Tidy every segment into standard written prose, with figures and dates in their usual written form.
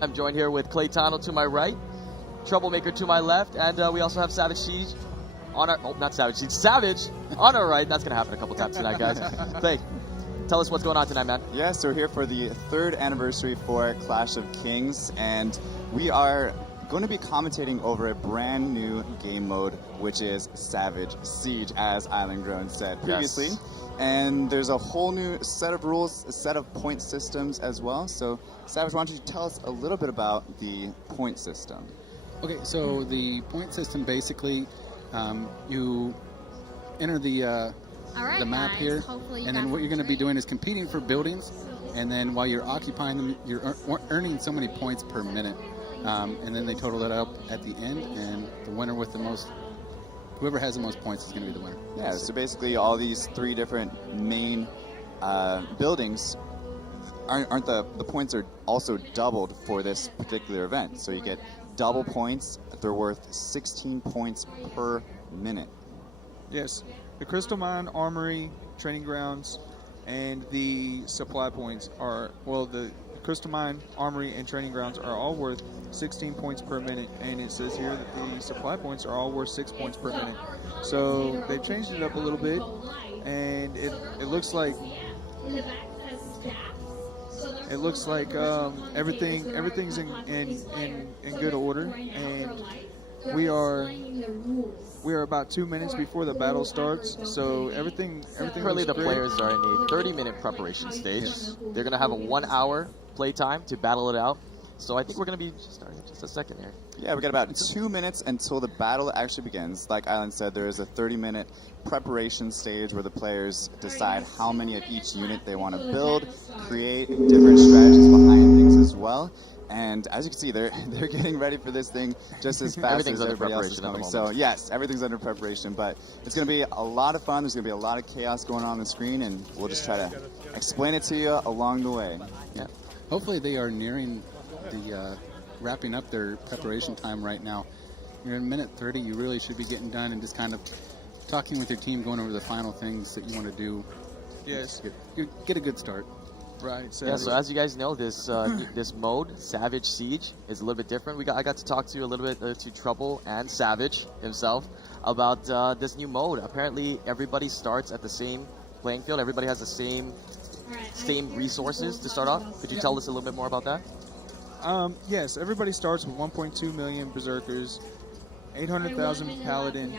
I'm joined here with Claytano to my right, Troublemaker to my left, and we also have Savage Siege on our, not Savage Siege, Savage on our right. That's going to happen a couple times tonight, guys. Clay, tell us what's going on tonight, man. Yeah, so we're here for the 3rd anniversary for Clash of Kings, and we are going to be commentating over a brand new game mode, which is Savage Siege, as Island Grown said previously. Yes. And there's a whole new set of rules, a set of point systems as well. So, Savage, why don't you tell us a little bit about the point system? Okay, so the point system basically, you enter the map guys, here, and then what you're going to be doing is competing for buildings, and then while you're occupying them, you're earning so many points per minute, and then they total it up at the end, and the winner with the most, whoever has the most points is going to be the winner. Yeah, so basically all these 3 different main buildings, aren't the points are also doubled for this particular event. So you get double points. They're worth 16 points per minute. Yes. The Crystal Mine, Armory, Training Grounds, and the supply points are, well, the Crystal Mine, Armory, and Training Grounds are all worth 16 points per minute, and it says here that the supply points are all worth 6 points per minute. So they've changed it up a little bit, and it looks like everything's in good order, and we are about 2 minutes before the battle starts, so everything Currently the players are in a 30-minute preparation stage. Yes. They're going to have a 1-hour play time to battle it out. So I think we're going to be starting in just a second here. Yeah, we got about 2 minutes until the battle actually begins. Like Island said, there is a 30-minute preparation stage where the players decide how many of each unit they want to build, create different strategies behind things as well. And as you can see, they're getting ready for this thing just as fast as everybody else is coming. So yes, everything's under preparation, but it's going to be a lot of fun. There's going to be a lot of chaos going on the screen, and we'll just try to explain it to you along the way. Yeah. Hopefully they are nearing the wrapping up their preparation time right now. You're in minute 30. You really should be getting done and just kind of talking with your team, going over the final things that you want to do. Yes. Get a good start. Right. Yeah, so as you guys know, this this mode, Savage Siege, is a little bit different. I got to talk to you a little bit to Trouble and Savage himself about this new mode. Apparently, everybody starts at the same playing field. Everybody has the same resources to start off. Could you tell us a little bit more about that? Yes, everybody starts with 1.2 million Berserkers, 800,000 Paladin,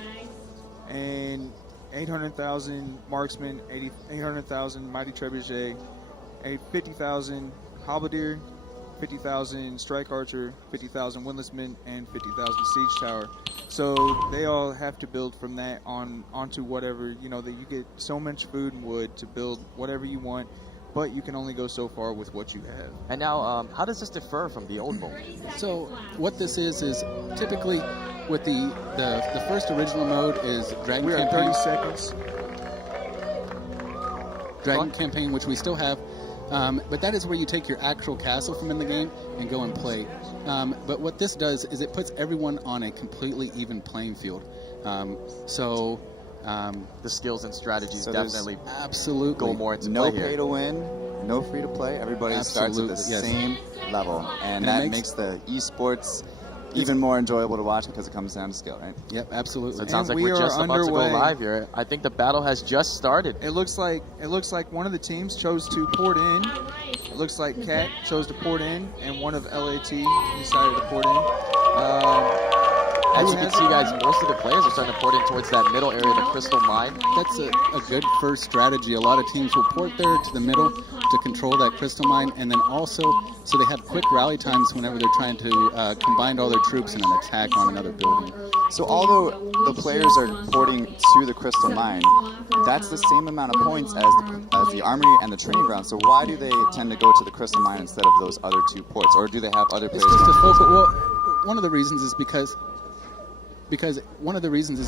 and 800,000 Marksman, 800,000 Mighty Trebuchet, 50,000 Halberdier, 50,000 Strike Archer, 50,000 Windlassman, and 50,000 Siege Tower. So they all have to build from that onto whatever, that you get so much food and wood to build whatever you want, but you can only go so far with what you have. And now, how does this differ from the old mode? So what this is typically with the first original mode is Dragon Campaign. 30 seconds. Dragon Campaign, which we still have. But that is where you take your actual castle from in the game and go and play. But what this does is it puts everyone on a completely even playing field. The skills and strategies definitely absolutely go more into no play here. pay to win, no free to play. Everybody starts at the same level, and that makes the esports even more enjoyable to watch because it comes down to skill, right? Yep, absolutely. So it sounds like we're just about to go live here. I think the battle has just started. It looks like one of the teams chose to port in. It looks like Cat chose to port in, and one of LAT decided to port in. As you can see, guys, most of the players are starting to port in towards that middle area, the Crystal Mine. That's a good first strategy. A lot of teams will port there to the middle to control that Crystal Mine, and then also so they have quick rally times whenever they're trying to combine all their troops in an attack on another building. So although the players are porting to the Crystal Mine, that's the same amount of points as the Armory and the Training Ground. So why do they tend to go to the Crystal Mine instead of those other 2 ports? Or do they have other players? It's just a focal. Well, one of the reasons is because it's a very simple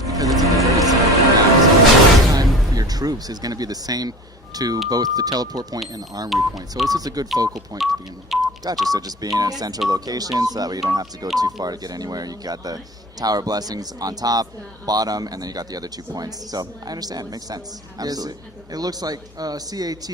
time for your troops is going to be the same to both the teleport point and the armory point. So it's just a good focal point to begin with. Gotcha. So just being in a central location, so that way you don't have to go too far to get anywhere. You got the Tower Blessings on top, bottom, and then you got the other 2 points. So I understand. It makes sense. Absolutely. Yes, it looks like CAT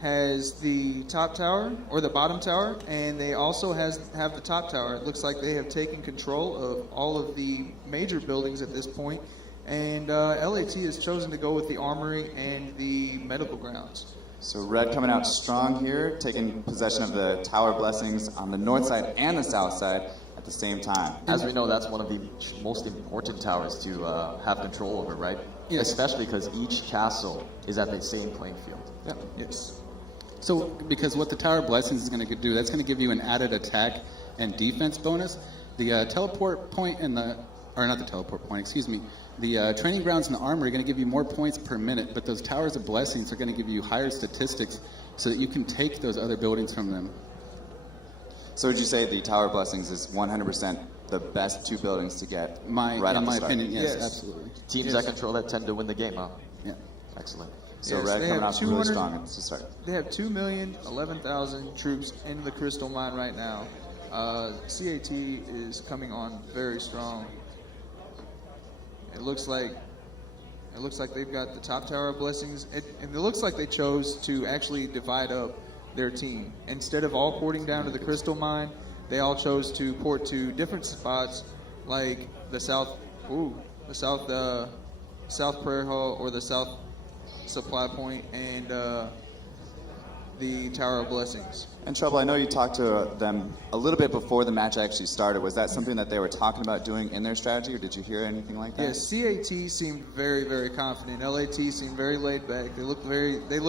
has the top tower or the bottom tower, and they also have the top tower. It looks like they have taken control of all of the major buildings at this point, and LAT has chosen to go with the armory and the medical grounds. So red coming out strong here, taking possession of the tower blessings on the north side and the south side at the same time. As we know, that's one of the most important towers to have control over, right? Yes. Especially because each castle is at the same playing field. Yeah. Yes. So, because what the Tower of Blessings is going to do, that's going to give you an added attack and defense bonus. The teleport point and not the teleport point, excuse me. The training grounds and the armor are going to give you more points per minute, but those Towers of Blessings are going to give you higher statistics so that you can take those other buildings from them. So would you say the Tower of Blessings is 100% the best 2 buildings to get In off my the start? opinion, yes, Yes. absolutely. Teams that control that tend to win the game, huh? Yeah. Excellent. So Yes, red they coming have out really 200 strong at the start. They have 2,011,000 troops in the crystal mine right now. CAT is coming on very strong. It looks like they've got the top tower of blessings, and it looks like they chose to actually divide up their team. Instead of all porting down to the crystal mine, they all chose to port to different spots, like the south prayer hall or the south supply point and the Tower of Blessings. And Trouble, I know you talked to them a little bit before the match actually started. Was that something that they were talking about doing in their strategy, or did you hear anything like that? Yes, CAT seemed very, very confident. LAT seemed very laid back. They looked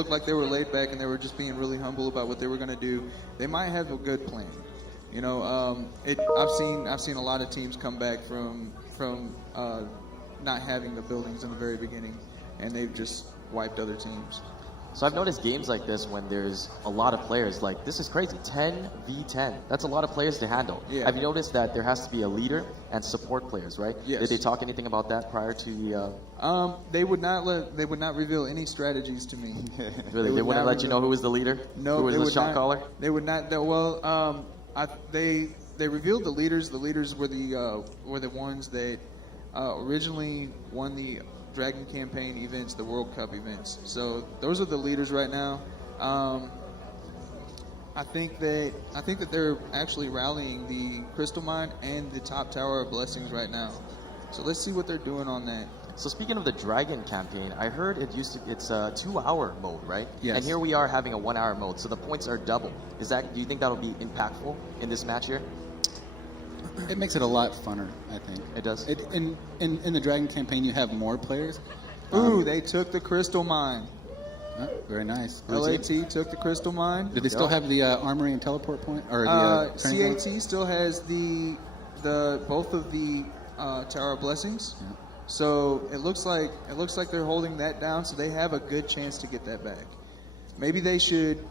like they were laid back, and they were just being really humble about what they were going to do. They might have a good plan. You know, I've seen a lot of teams come back from not having the buildings in the very beginning, and they've just wiped other teams. So I've noticed games like this when there's a lot of players, like this is crazy, 10v10. That's a lot of players to handle. Yeah. Have you noticed that there has to be a leader and support players, right? Yes. Did they talk anything about that prior to the... They would not reveal any strategies to me. Really, they wouldn't let you know who was the leader? No, who was they the would shot not. caller? They would not. They revealed the leaders. The leaders were the ones that originally won the Dragon Campaign events, the World Cup events. So those are the leaders right now. I think that they're actually rallying the Crystal Mine and the Top Tower of Blessings right now. So let's see what they're doing on that. So speaking of the Dragon campaign, I heard it's a 2-hour mode, right? Yes. And here we are having a 1-hour mode, so the points are double. Do you think that'll be impactful in this match here? It makes it a lot funner, I think. It does? In the Dragon campaign, you have more players. Ooh, they took the Crystal Mine. Oh, very nice. LAT took the Crystal Mine. Did they still have the armory and teleport point? Or the training ground? CAT still has the both of the Tower of Blessings. Yeah. So it looks like they're holding that down, so they have a good chance to get that back. Maybe they should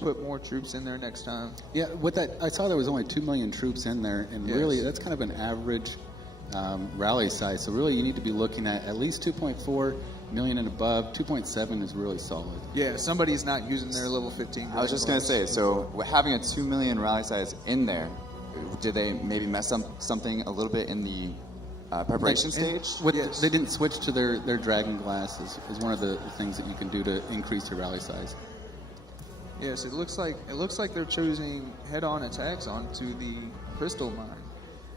put more troops in there next time. Yeah, I saw there was only 2 million troops in there, and Yes. really that's kind of an average rally size. So really you need to be looking at least 2.4 million and above. 2.7 is really solid. Yeah, somebody's not using their level 15. I was just going to say, so having a 2 million rally size in there, did they maybe mess up something a little bit in the preparation stage? Yes. They didn't switch to their dragon glass is one of the things that you can do to increase your rally size. Yes, it looks like they're choosing head-on attacks onto the Crystal Mine.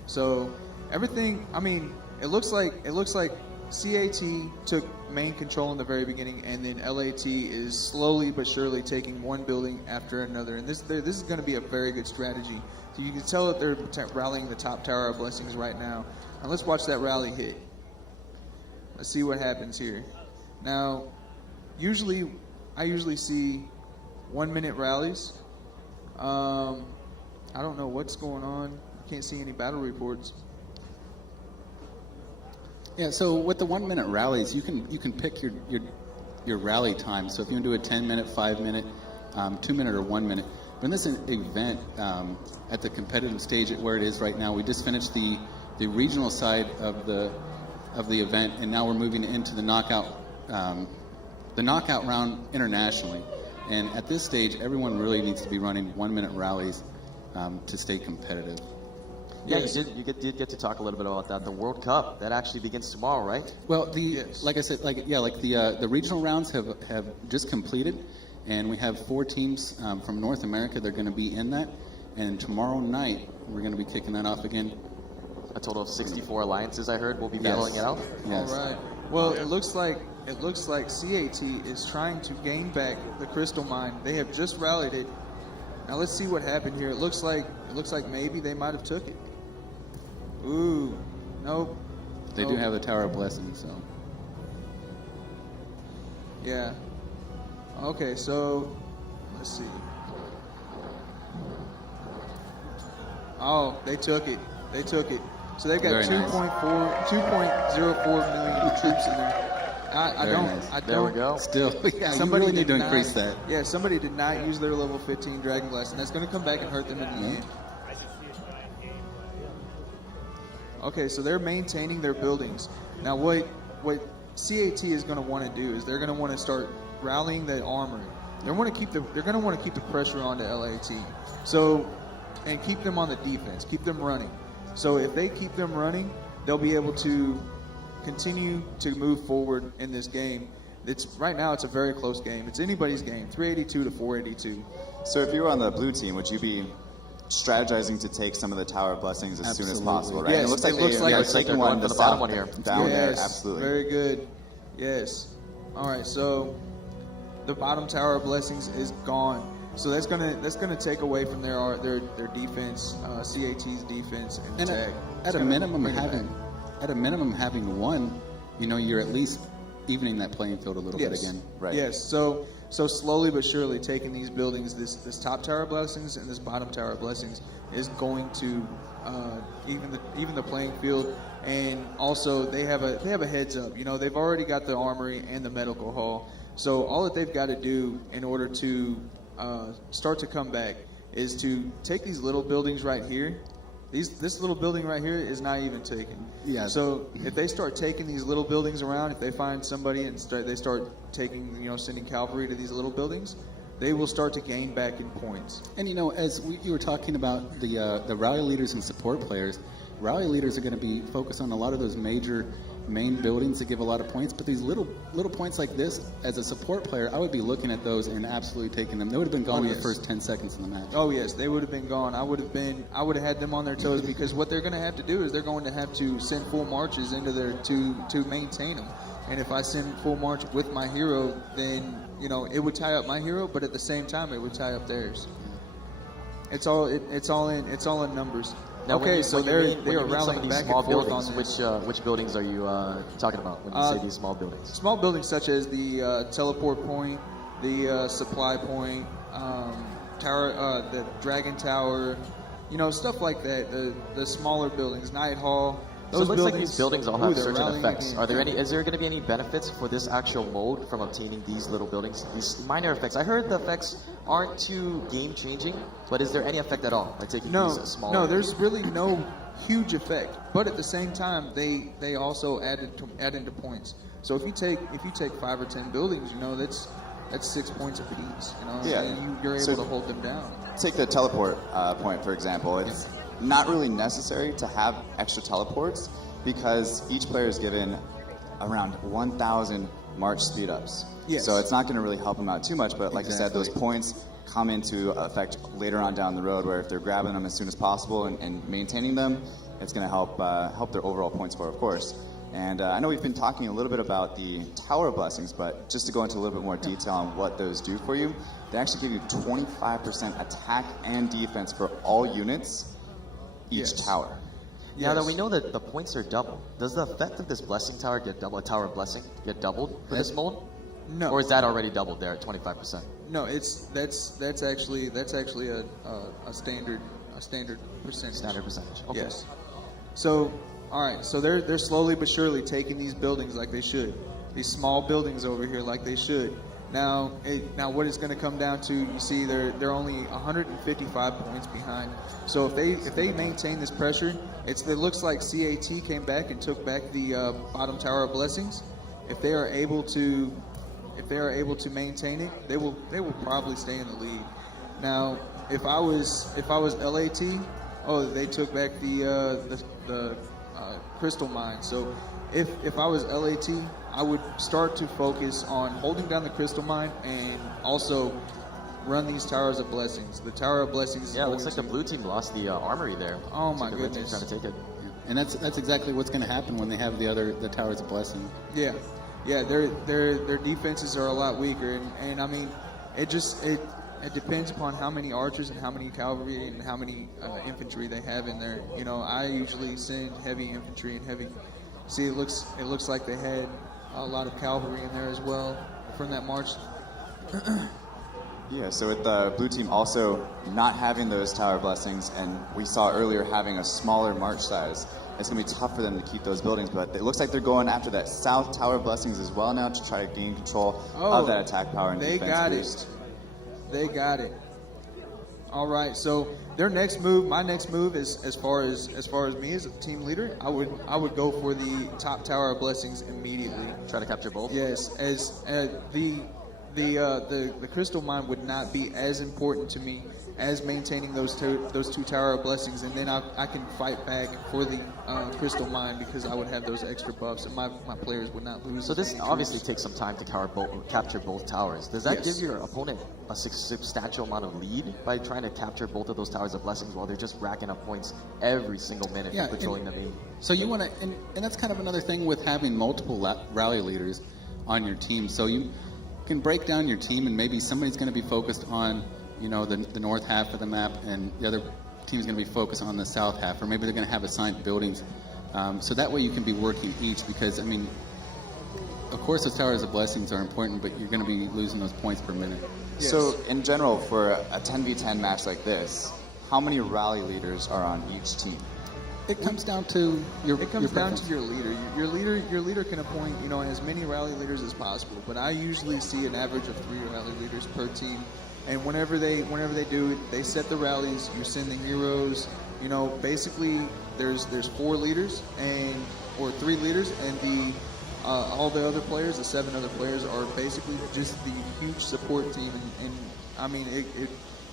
So everything, I mean, it looks like CAT took main control in the very beginning, and then LAT is slowly but surely taking one building after another. And this is going to be a very good strategy. So you can tell that they're rallying the Top Tower of Blessings right now. Now let's watch that rally hit. Let's see what happens here. Now, I usually see 1-minute rallies. I don't know what's going on. I can't see any battle reports. Yeah, so with the 1-minute rallies, you can pick your rally time. So if you want to do a 10-minute, 5-minute, 2-minute, or 1-minute. But in this event, at the competitive stage where it is right now, we just finished the regional side of the event, and now we're moving into the knockout round internationally. And at this stage, everyone really needs to be running 1-minute rallies to stay competitive. Yeah, you did get to talk a little bit about that. The World Cup, that actually begins tomorrow, right? Well, like I said, the regional rounds have just completed, And we have 4 teams from North America. They're going to be in that. And tomorrow night, we're going to be kicking that off again. A total of 64 alliances, I heard, will be battling it out. Yes. All right. Well, it looks like CAT is trying to gain back the crystal mine. They have just rallied it. Now let's see what happened here. It looks like maybe they might have took it. Ooh, nope. They do have the Tower of Blessings, so. Yeah. Okay, so let's see. Oh, they took it. They took it. So they've got Very nice. 2.04 million troops in there. I Very don't. nice. I don't. There we go. Still, yeah, Somebody you really need to did increase not- that. Yeah, somebody did not use their level 15 Dragon Glass, and that's going to come back and hurt them in the end. Okay, so they're maintaining their buildings. Now, what CAT is going to want to do is they're going to want to start rallying the armory. They're going to want to keep the pressure on the LAT. So, and keep them on the defense, keep them running. So if they keep them running, they'll be able to continue to move forward in this game. Right now it's a very close game. It's anybody's game, 382 to 482. So if you were on the blue team, would you be strategizing to take some of the Tower of Blessings as soon as Absolutely. possible, right? Yes, it looks like they're they're taking taking one one for the the bottom south one here. down there, Yes, absolutely. very good. Yes. All right, so the bottom Tower of Blessings is gone. So that's gonna take away from their defense, CAT's defense and And attack. at a minimum, having one, you're at least evening that playing field a little bit again. Right. Yes. So slowly but surely taking these buildings, this top Tower of Blessings and this bottom Tower of Blessings is going to even the playing field. And also they have a heads up. They've already got the armory and the medical hall. So all that they've got to do in order to start to come back is to take these little buildings right here. This little building right here is not even taken. Yeah. So if they start taking these little buildings around, if they find somebody and they start taking, sending cavalry to these little buildings, they will start to gain back in points. And as you were talking about the rally leaders and support players, rally leaders are going to be focused on a lot of those major main buildings that give a lot of points, but these little points like this, as a support player, I would be looking at those and absolutely taking them. They would have been gone in the first 10 seconds of the match. Oh yes, they would have been gone. I would have had them on their toes, because what they're going to have to do is they're going to have to send full marches into their to maintain them. And if I send full march with my hero, then it would tie up my hero, but at the same time it would tie up theirs. It's all in numbers. Now, Okay, so they are some of rallying these back small and forth on buildings, this. which buildings are you talking about when you say these small buildings? Small buildings such as the teleport point, the supply point, tower, the dragon tower, stuff like that. The smaller buildings, Night Hall. So it looks like these buildings all have they're certain rallying effects. again. Is there going to be any benefits for this actual mode from obtaining these little buildings? These minor effects. I heard the effects aren't too game changing, but is there any effect at all? Like taking these smaller. No, there's really no huge effect. But at the same time, they also add into points. So if you take 5 or 10 buildings, that's 6 points apiece. Yeah. And you're able to hold them down. Take the teleport point, for example. It's not really necessary to have extra teleports because each player is given around 1,000 march speed ups. Yes. So it's not going to really help them out too much, but like I said, those points come into effect later on down the road, where if they're grabbing them as soon as possible and maintaining them, it's going to help their overall point score, of course. And I know we've been talking a little bit about the Tower of Blessings, but just to go into a little bit more detail on what those do for you, they actually give you 25% attack and defense for all units, each tower. Now that we know that the points are double, does the effect of this blessing tower get double? A tower of blessing get doubled for this mold? No. Or is that already doubled there at 25%? No, that's actually a standard percentage. Standard percentage. Okay. Yes. So, all right. So they're slowly but surely taking these buildings like they should. These small buildings over here like they should. Now what it's going to come down to, you see, they're only 155 points behind. So if they maintain this pressure, it looks like CAT came back and took back the bottom Tower of Blessings. If they are able to maintain it, they will probably stay in the lead. Now, if I was LAT, they took back the crystal mine. So if I was LAT, I would start to focus on holding down the crystal mine and also run these towers of blessings. The tower of blessings. Yeah, it looks like the blue team lost the armory there. Oh my So the red goodness! team's trying to take it. And that's exactly what's going to happen when they have the towers of blessing. Yeah, yeah. Their defenses are a lot weaker, and I mean, it depends upon how many archers and how many cavalry and how many infantry they have in there. You know, I usually send heavy infantry and heavy. See, it looks like they had a lot of cavalry in there as well from that march. Yeah, so with the blue team also not having those tower blessings, and we saw earlier having a smaller march size, it's going to be tough for them to keep those buildings, but it looks like they're going after that south tower blessings as well now to try to gain control of that attack power and defense boost. They got it. All right, so their next move, my next move is as far as me as a team leader, I would go for the top tower of blessings immediately. Try to capture both. Yes, as the crystal mine would not be as important to me as maintaining those two tower of blessings, and then I can fight back for the crystal mine because I would have those extra buffs, and my players would not lose. So this obviously takes some time to capture both towers. Does that give your opponent a substantial amount of lead by trying to capture both of those towers of blessings while they're just racking up points every single minute and patrolling the main? So you want to, and that's kind of another thing with having multiple rally leaders on your team. So you can break down your team, and maybe somebody's going to be focused on, you know, the north half of the map, and the other team's going to be focused on the south half, or maybe they're going to have assigned buildings. So that way you can be working each, because, I mean, of course those towers of blessings are important, but you're going to be losing those points per minute. Yes. So in general, for a 10v10 match like this, how many rally leaders are on each team? It comes down to your leader. Your leader can appoint, you know, as many rally leaders as possible. But I usually see an average of 3 rally leaders per team. And whenever they do it, they set the rallies. You send the heroes. You know, basically there's 4 leaders or 3 leaders, and all the other players, the 7 other players, are basically just the huge support team. And I mean,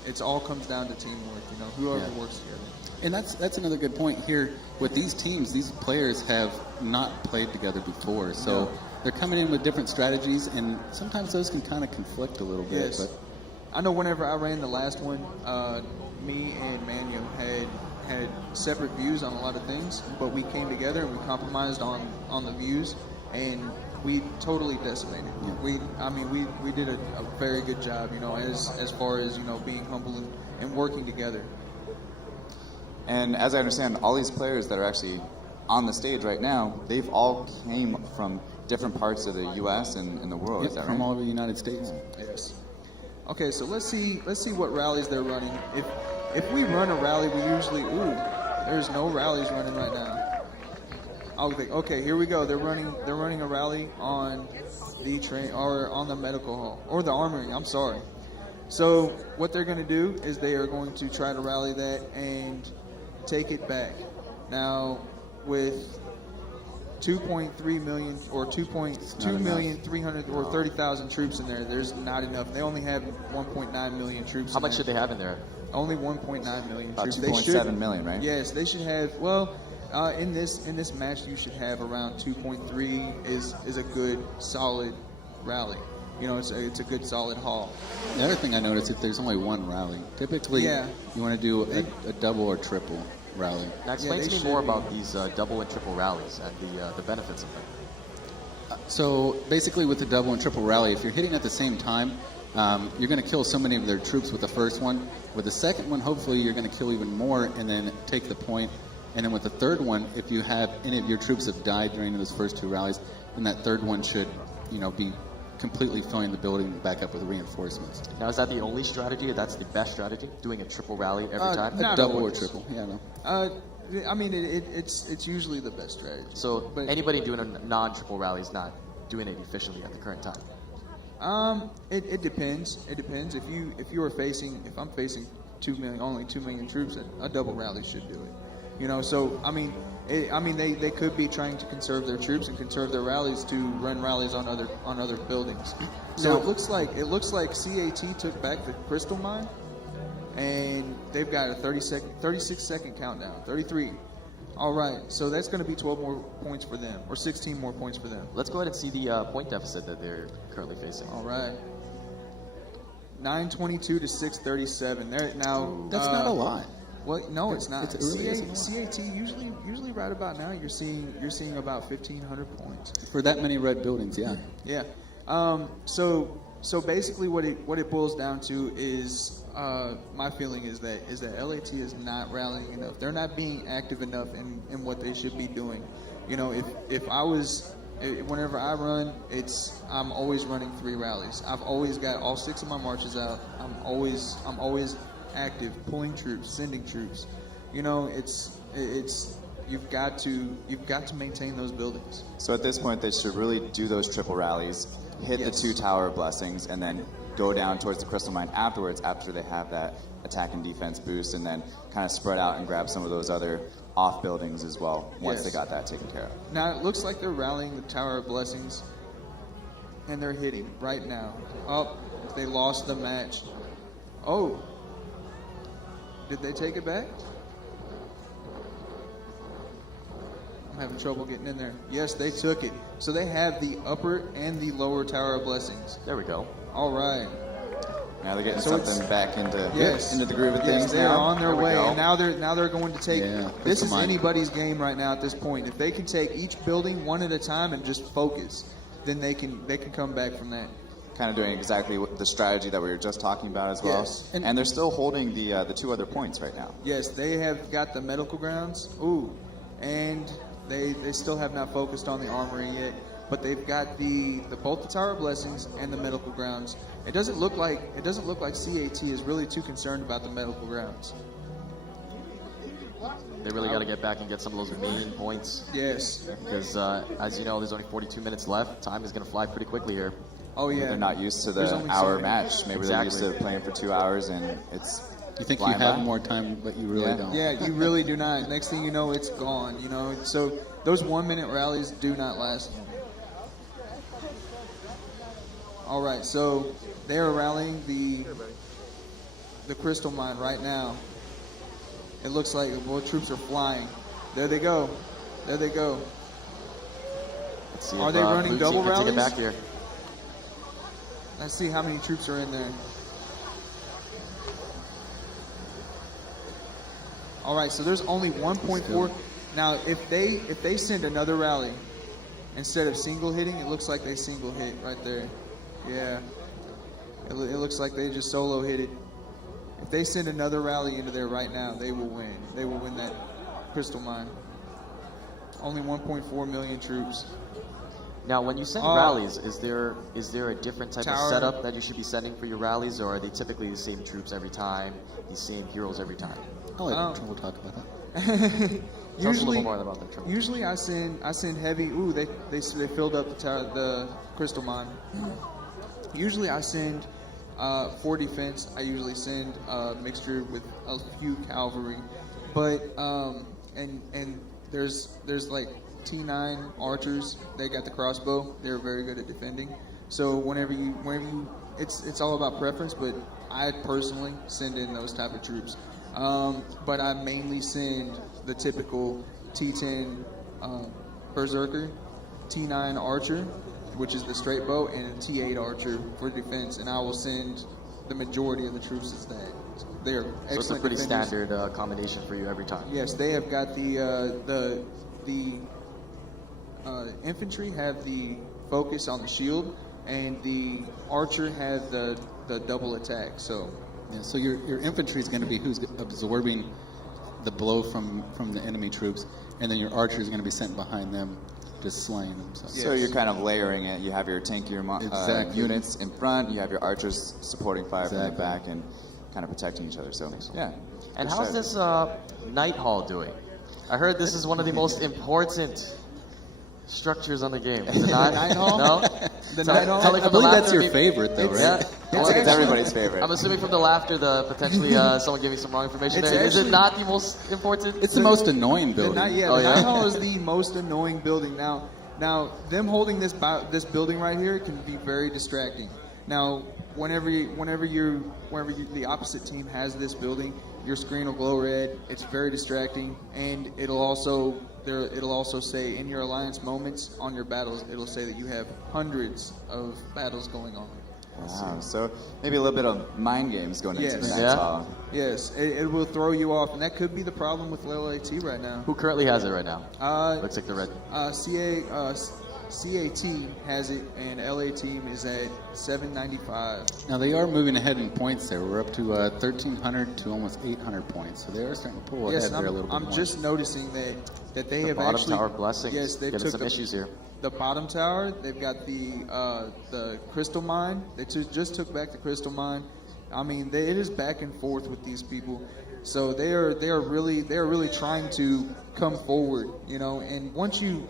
it's all comes down to teamwork. You know, whoever works together. And that's another good point here. With these teams, these players have not played together before, so they're coming in with different strategies, and sometimes those can kind of conflict a little bit. Yes. But I know whenever I ran the last one, me and Manuel had separate views on a lot of things, but we came together and we compromised on the views, and we totally decimated. Yeah. We did a very good job, you know, as far as, you know, being humble and working together. And as I understand, all these players that are actually on the stage right now, they've all came from different parts of the U.S. and the world. Yep, is that from right? all over the United States. Yes. Okay, so let's see what rallies they're running. If we run a rally, we usually there's no rallies running right now. Okay, here we go. They're running a rally on the train or on the medical hall or the armory. I'm sorry. So what they're going to do is they are going to try to rally that and take it back. Now, with 2.3 million or 2,330,000 troops in there, there's not enough. They only have 1.9 million troops. How much should they have in there? Only 1.9 million About troops. 2.7 million, right? Yes, they should have. Well, in this match, you should have around 2.3 is a good solid rally. You know, it's a good solid haul. The other thing I noticed is there's only one rally. Typically, you want to do a double or triple rally. Now explain to me more about these double and triple rallies and the benefits of them. So basically with the double and triple rally, if you're hitting at the same time, you're going to kill so many of their troops with the first one. With the second one, hopefully you're going to kill even more and then take the point. And then with the third one, if you have any of your troops have died during those first 2 rallies, then that third one should, you know, be completely filling the building back up with reinforcements. Now, is that the only strategy? That's the best strategy? Doing a triple rally every time? A double or triple, yeah. No. I mean, it's usually the best strategy. So anybody doing a non-triple rally is not doing it efficiently at the current time? It depends. It depends. If I'm facing 2 million, only 2 million troops, a double rally should do it. You know, so they could be trying to conserve their troops and conserve their rallies to run rallies on other buildings. So it looks like CAT took back the crystal mine, and they've got a 36 second countdown. 33, All right, so that's going to be 12 more points for them, or 16 more points for them. Let's go ahead and see the point deficit that they're currently facing. All right. 922 to 637. There now. That's not a lot. Well, no, it's not. It really isn't a lot. CAT usually right about now you're seeing about 1,500 points For that many red buildings, yeah. Yeah. So basically, what it boils down to is my feeling is that LAT is not rallying enough. They're not being active enough in what they should be doing. You know, whenever I run, I'm always running 3 rallies. I've always got all 6 of my marches out. I'm always active, pulling troops, sending troops. You know, you've got to maintain those buildings. So at this point, they should really do those triple rallies, hit Yes. the 2 tower blessings, and then go down towards the crystal mine afterwards, after they have that attack and defense boost, and then kind of spread out and grab some of those other off buildings as well once Yes. they got that taken care of. Now it looks like they're rallying the Tower of Blessings, and they're hitting right now. Oh, they lost the match. Oh, did they take it back? I'm having trouble getting in there. Yes, they took it. So they have the upper and the lower Tower of Blessings. There we go. All right. Now they're getting So something back into the groove of Yes, things they are now. on their There we way, go. and now they're going to take. Yeah, this is mine. anybody's game right now at this point. If they can take each building one at a time and just focus, then they can come back from that. Kind of doing exactly the strategy that we were just talking about as well. Yes. And they're still holding the 2 other points right now. Yes, they have got the medical grounds. Ooh, and they still have not focused on the armory yet. But they've got both the Tower of Blessings and the medical grounds. It doesn't look like CAT is really too concerned about the medical grounds. They really got to get back and get some of those main points. Yes. Because, as you know, there's only 42 minutes left. Time is going to fly pretty quickly here. Oh yeah. They're not used to There's the only so hour many. match. Maybe they're used Exactly. to playing for 2 hours, and it's You think you flying have by. more time, but you really Yeah. don't. Yeah, you really do not. Next thing you know, it's gone. You know, so those 1-minute rallies do not last. All right, so they are rallying the crystal mine right now. It looks like more troops are flying. There they go. There they go. Let's see Are if, they running Blue double Team can take it rallies? back here. Let's see how many troops are in there. All right, so there's only 1.4. Now, if they send another rally instead of single hitting, it looks like they single hit right there. Yeah, it looks like they just solo hit it. If they send another rally into there right now, they will win. They will win that crystal mine. Only 1.4 million troops. Now, when you send Oh. rallies, is there a different type of Tower. setup that you should be sending for your rallies, or are they typically the same troops every time, the same heroes every time? I'll let Oh. Trouble talk about that. Tell us a little more about that, Trouble. Usually I send heavy. Ooh, they filled up the crystal mine. Usually I send for defense. I usually send a mixture with a few cavalry, but and there's like T9 archers. They got the crossbow. They're very good at defending. So whenever you it's all about preference. But I personally send in those type of troops. But I mainly send the typical T10 berserker, T9 archer, which is the straight bow, and a T8 archer for defense. And I will send the majority of the troops as that. They are excellent. So it's a pretty defenders. standard combination for you every time. Yes, they have got the infantry have the focus on the shield, and the archer has the double attack. So Yeah, so your infantry is going to be who's absorbing the blow from the enemy troops, and then your archer is going to be sent behind them, just slaying them. So. So you're kind of layering it. You have your tankier Exactly. units in front. You have your archers supporting fire from the Exactly. back and kind of protecting each other. So yeah. And good how's strategy. this Night Hall doing? I heard this is one of the most important structures on the game. Is it not? Night Hall? No? The Night Hall? Telling I from the believe that's laughter, your favorite, though, Yeah. right? It's everybody's favorite. I'm assuming from the laughter, potentially someone giving some wrong information It's there. Is actually- it not the most important? It's the most annoying the building. night, Oh, the yeah? Night Hall is the most annoying building. Now them holding this building right here can be very distracting. Now, whenever the opposite team has this building, your screen will glow red. It's very distracting, and it'll also say in your alliance moments on your battles, it'll say that you have hundreds of battles going on. Wow. So maybe a little bit of mind games going into Yes. that. Yeah. Yes, it will throw you off, and that could be the problem with LAT right now. Who currently has it right now? Looks like the red. CA team has it, and LA team is at 795. Now they are moving ahead in points there. We're up to 1,300 to almost 800 points. So they are starting to pull Yes, ahead there a little bit I'm more. just noticing that they The have bottom actually tower blessings. Yes, they've Getting took some issues here. the bottom tower. They've got the crystal mine. They just took back the crystal mine. I mean, it is back and forth with these people. So they are really trying to come forward, you know. And once you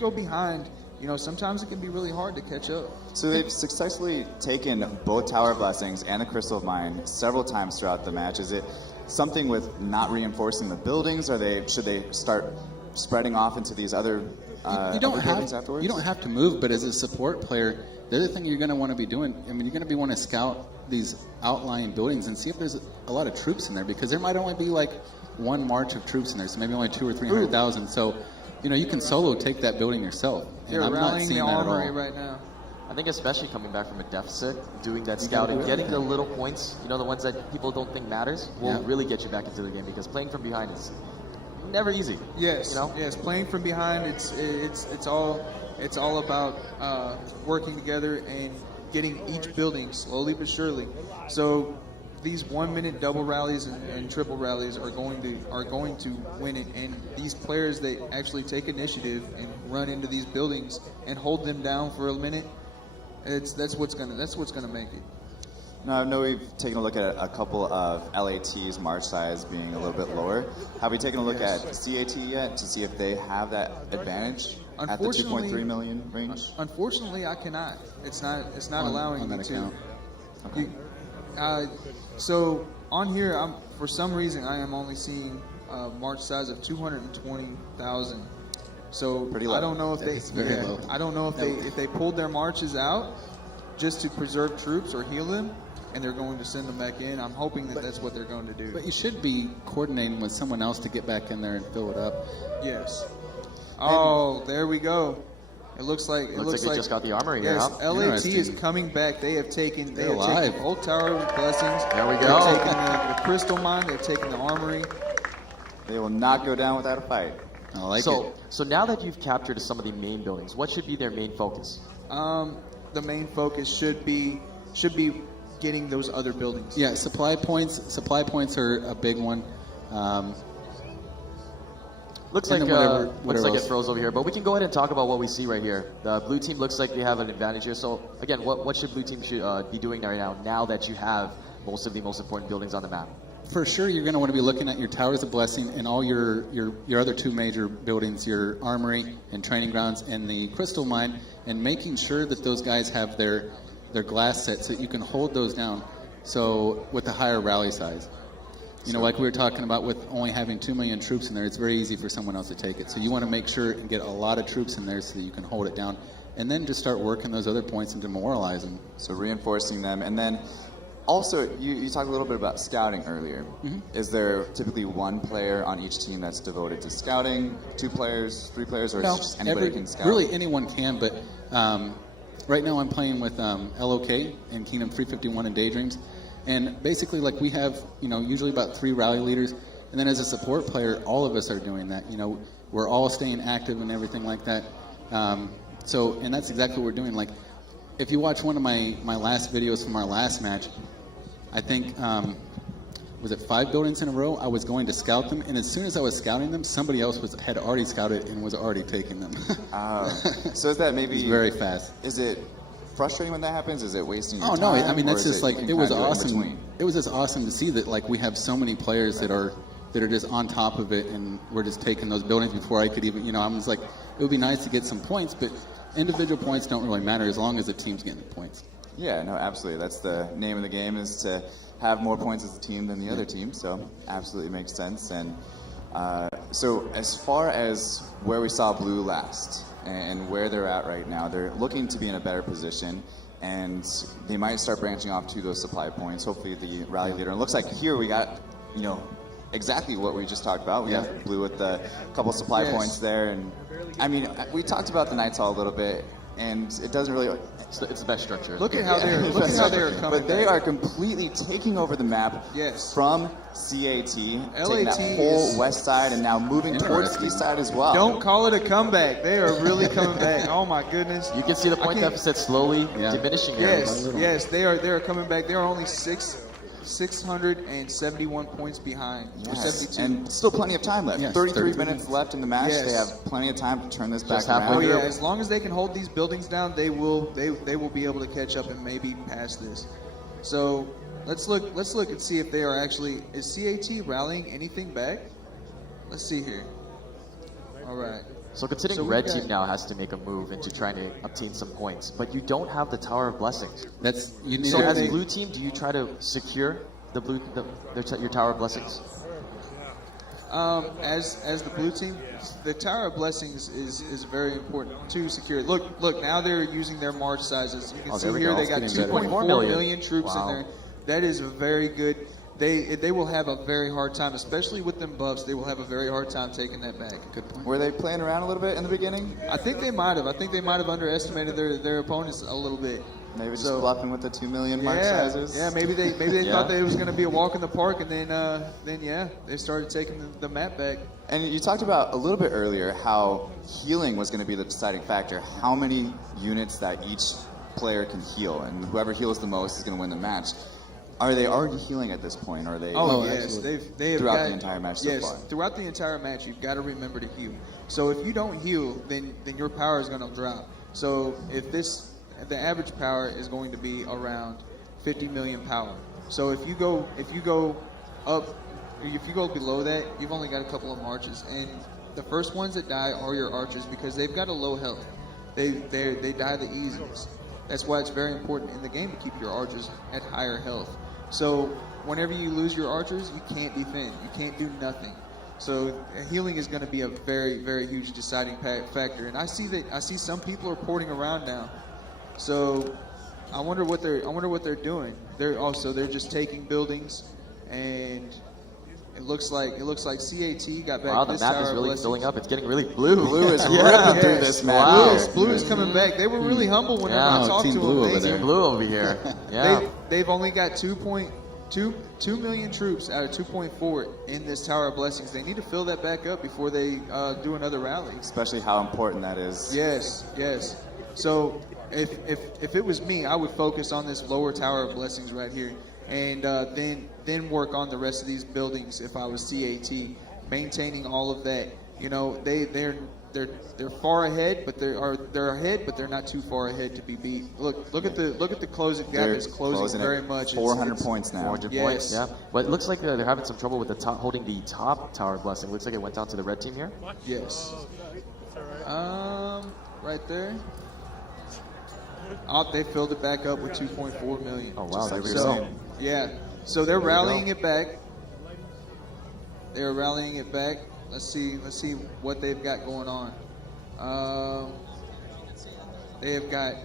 go behind, you know, sometimes it can be really hard to catch up. So they've successfully taken both Tower Blessings and the Crystal Mine several times throughout the match. Is it something with not reinforcing the buildings, or should they start spreading off into these other you don't other buildings afterwards? You don't have to move, but as a support player, the other thing you're going to want to be doing, I mean, you're going to want to scout these outlying buildings and see if there's a lot of troops in there, because there might only be like one march of troops in there, so maybe only 200,000 or 300,000. So, you know, you can solo take that building yourself. They're I'm not rallying seeing the that at all. armory right now. I think especially coming back from a deficit, doing that scouting, getting the little points, you know, the ones that people don't think matters, will really get you back into the game, because playing from behind is never easy. Yes, you know? yes. Playing from behind, it's all about working together and getting each building slowly but surely. So these 1 minute double rallies and triple rallies are going to win it. And these players that actually take initiative and run into these buildings and hold them down for a minute, that's what's gonna make it. Now, I know we've taken a look at a couple of LAT's march size being a little bit lower. Have we taken a look at CAT yet to see if they have that advantage at the 2.3 million range? Unfortunately, I cannot. It's not allowing on me that to. account. Okay. So on here, for some reason I am only seeing march size of 220,000. So Pretty low. I don't know if That's very low. I don't know if they pulled their marches out just to preserve troops or heal them, and they're going to send them back in. I'm hoping that's what they're going to do. But you should be coordinating with someone else to get back in there and fill it up. Yes. Oh, there we go. It looks like we just got the armory here, yes, huh? LAT is Interesting. coming back. They have taken alive. Old Tower of Blessings. There we They've go. taken the Crystal Mine. They've taken the armory. They will not go down without a fight. I like So, it. so now that you've captured some of the main buildings, what should be their main focus? The main focus should be getting those other buildings. Yeah, supply points. Supply points are a big one. Looks And like then looks whatever like it else. froze over here, but we can go ahead and talk about what we see right here. The blue team looks like they have an advantage here. So again, what should blue team be doing right now? Now that you have most of the most important buildings on the map. For sure, you're going to want to be looking at your Towers of Blessing and all your other two major buildings, your Armory and Training Grounds and the Crystal Mine, and making sure that those guys have their glass set so that you can hold those down. So with a higher rally size. You know, like we were talking about with only having 2 million troops in there, it's very easy for someone else to take it. So you want to make sure and get a lot of troops in there so that you can hold it down. And then just start working those other points and demoralize them. So reinforcing them. And then also, you talked a little bit about scouting earlier. Mm-hmm. Is there typically one player on each team that's devoted to scouting, 2 players, 3 players, or is it just anybody can scout? Really anyone can, but right now I'm playing with LOK and Kingdom 351 and Daydreams. And basically, like, we have, you know, usually about 3 rally leaders. And then as a support player, all of us are doing that. You know, we're all staying active and everything like that. And that's exactly what we're doing. Like, if you watch one of my last videos from our last match, I think, was it 5 buildings in a row? I was going to scout them. And as soon as I was scouting them, somebody else had already scouted and was already taking them. So is that maybe... It's very fast. Is it frustrating when that happens? Is it wasting your Oh time? no! I mean, or that's is just like you can it was kinda do in awesome. between? It was just awesome to see that, like, we have so many players that are just on top of it, and we're just taking those buildings before I could even. You know, I was like, it would be nice to get some points, but individual points don't really matter as long as the team's getting the points. Yeah, no, absolutely. That's the name of the game, is to have more points as a team than the other team. So absolutely makes sense. And so as far as where we saw blue last and where they're at right now, they're looking to be in a better position. And they might start branching off to those supply points. Hopefully the rally leader. And it looks like here we got, you know, exactly what we just talked about. We have blue with a couple supply points there, and I mean, we talked about the Knights Hall a little bit, and it doesn't really. It's the best structure. Look at how they're coming. But they are completely taking over the map from CAT, taking that whole west side, and now moving towards the east side as well. Don't call it a comeback. They are really coming back. Oh my goodness! You can see the point deficit slowly diminishing here. Yes, they are coming back. They are only 671 points behind. Or 72. And still plenty of time left. 33 minutes left in the match. They have plenty of time to turn this back around. Oh yeah, as long as they can hold these buildings down, they will be able to catch up and maybe pass this. So let's look and see if they are actually. Is CAT rallying anything back? Let's see here. All right. So considering red team now has to make a move into trying to obtain some points, but you don't have the Tower of Blessings. So as blue team, do you try to secure your Tower of Blessings? As the blue team, the Tower of Blessings is very important to secure. Look, now they're using their march sizes. You can see here they got 2.4 million troops in there. That is a very good. They will have a very hard time, especially with them buffs. They will have a very hard time taking that back. Good point. Were they playing around a little bit in the beginning? I think they might have. I think they might have underestimated their opponents a little bit. Maybe just bluffing with the 2 million mark sizes. Yeah, maybe they thought that it was going to be a walk in the park, and then they started taking the map back. And you talked about a little bit earlier how healing was going to be the deciding factor. How many units that each player can heal, and whoever heals the most is going to win the match. Are they already healing at this point? Or are they? Oh yes, they have throughout the entire match so far. Throughout the entire match, you've got to remember to heal. So if you don't heal, then your power is going to drop. So the average power is going to be around 50 million power. So if you go below that, you've only got a couple of marches, and the first ones that die are your archers because they've got a low health. They die the easiest. That's why it's very important in the game to keep your archers at higher health. So whenever you lose your archers, you can't defend. You can't do nothing. So healing is going to be a very, very huge deciding factor. And I see some people are porting around now. So I wonder what they're doing. They're just taking buildings, and it looks like CAT got back. Wow, the map is really filling up. It's getting really blue. Blue is ripping through this map. Blue is coming back. They were really humble whenever I talked to them. Blue over here. Yeah. They've only got 2 million troops out of 2.4 in this Tower of Blessings. They need to fill that back up before they do another rally. Especially how important that is. Yes. So if it was me, I would focus on this lower Tower of Blessings right here, and then work on the rest of these buildings. If I was CAT, maintaining all of that. You know, they're far ahead, but they're ahead, but they're not too far ahead to be beat. Look at the closing gap. It's closing very much. 400 points now. 400 points. Yeah, but it looks like they're having some trouble with holding the top Tower of Blessing. Looks like it went down to the red team here. Yes. Right there. Oh, they filled it back up with 2.4 million. Oh wow, there we go. Yeah. So they're rallying it back. They're rallying it back. Let's see what they've got going on. They have got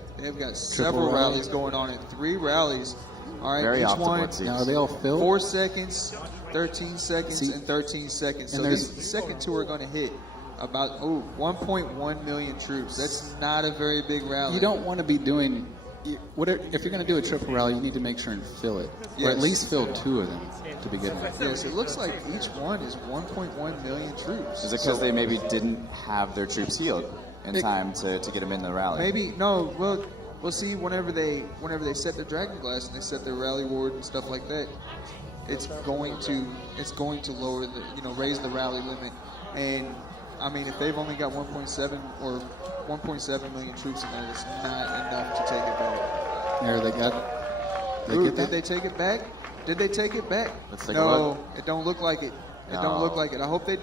several rallies going on, and 3 rallies. All right, very each optimal, one. Now are they all filled? 4 seconds, 13 seconds, and 13 seconds. So the second 2 are going to hit about 1.1 million troops. That's not a very big rally. You don't want to be doing. If you're going to do a triple rally, you need to make sure and fill it, or at least fill 2 of them to begin with. Yes, it looks like each one is 1.1 million troops. Is it because they maybe didn't have their troops healed in time to get them in the rally? Maybe no. Well, we'll see. Whenever they set their Dragon Glass and they set their Rally Ward and stuff like that, it's going to lower raise the rally limit. And I mean, if they've only got 1.7 or 1.7 million troops in there, it's not enough to take it back. There they got. Did they take it back? Did they take it back? Let's take a look. It don't look like it. It don't look like it. I hope they.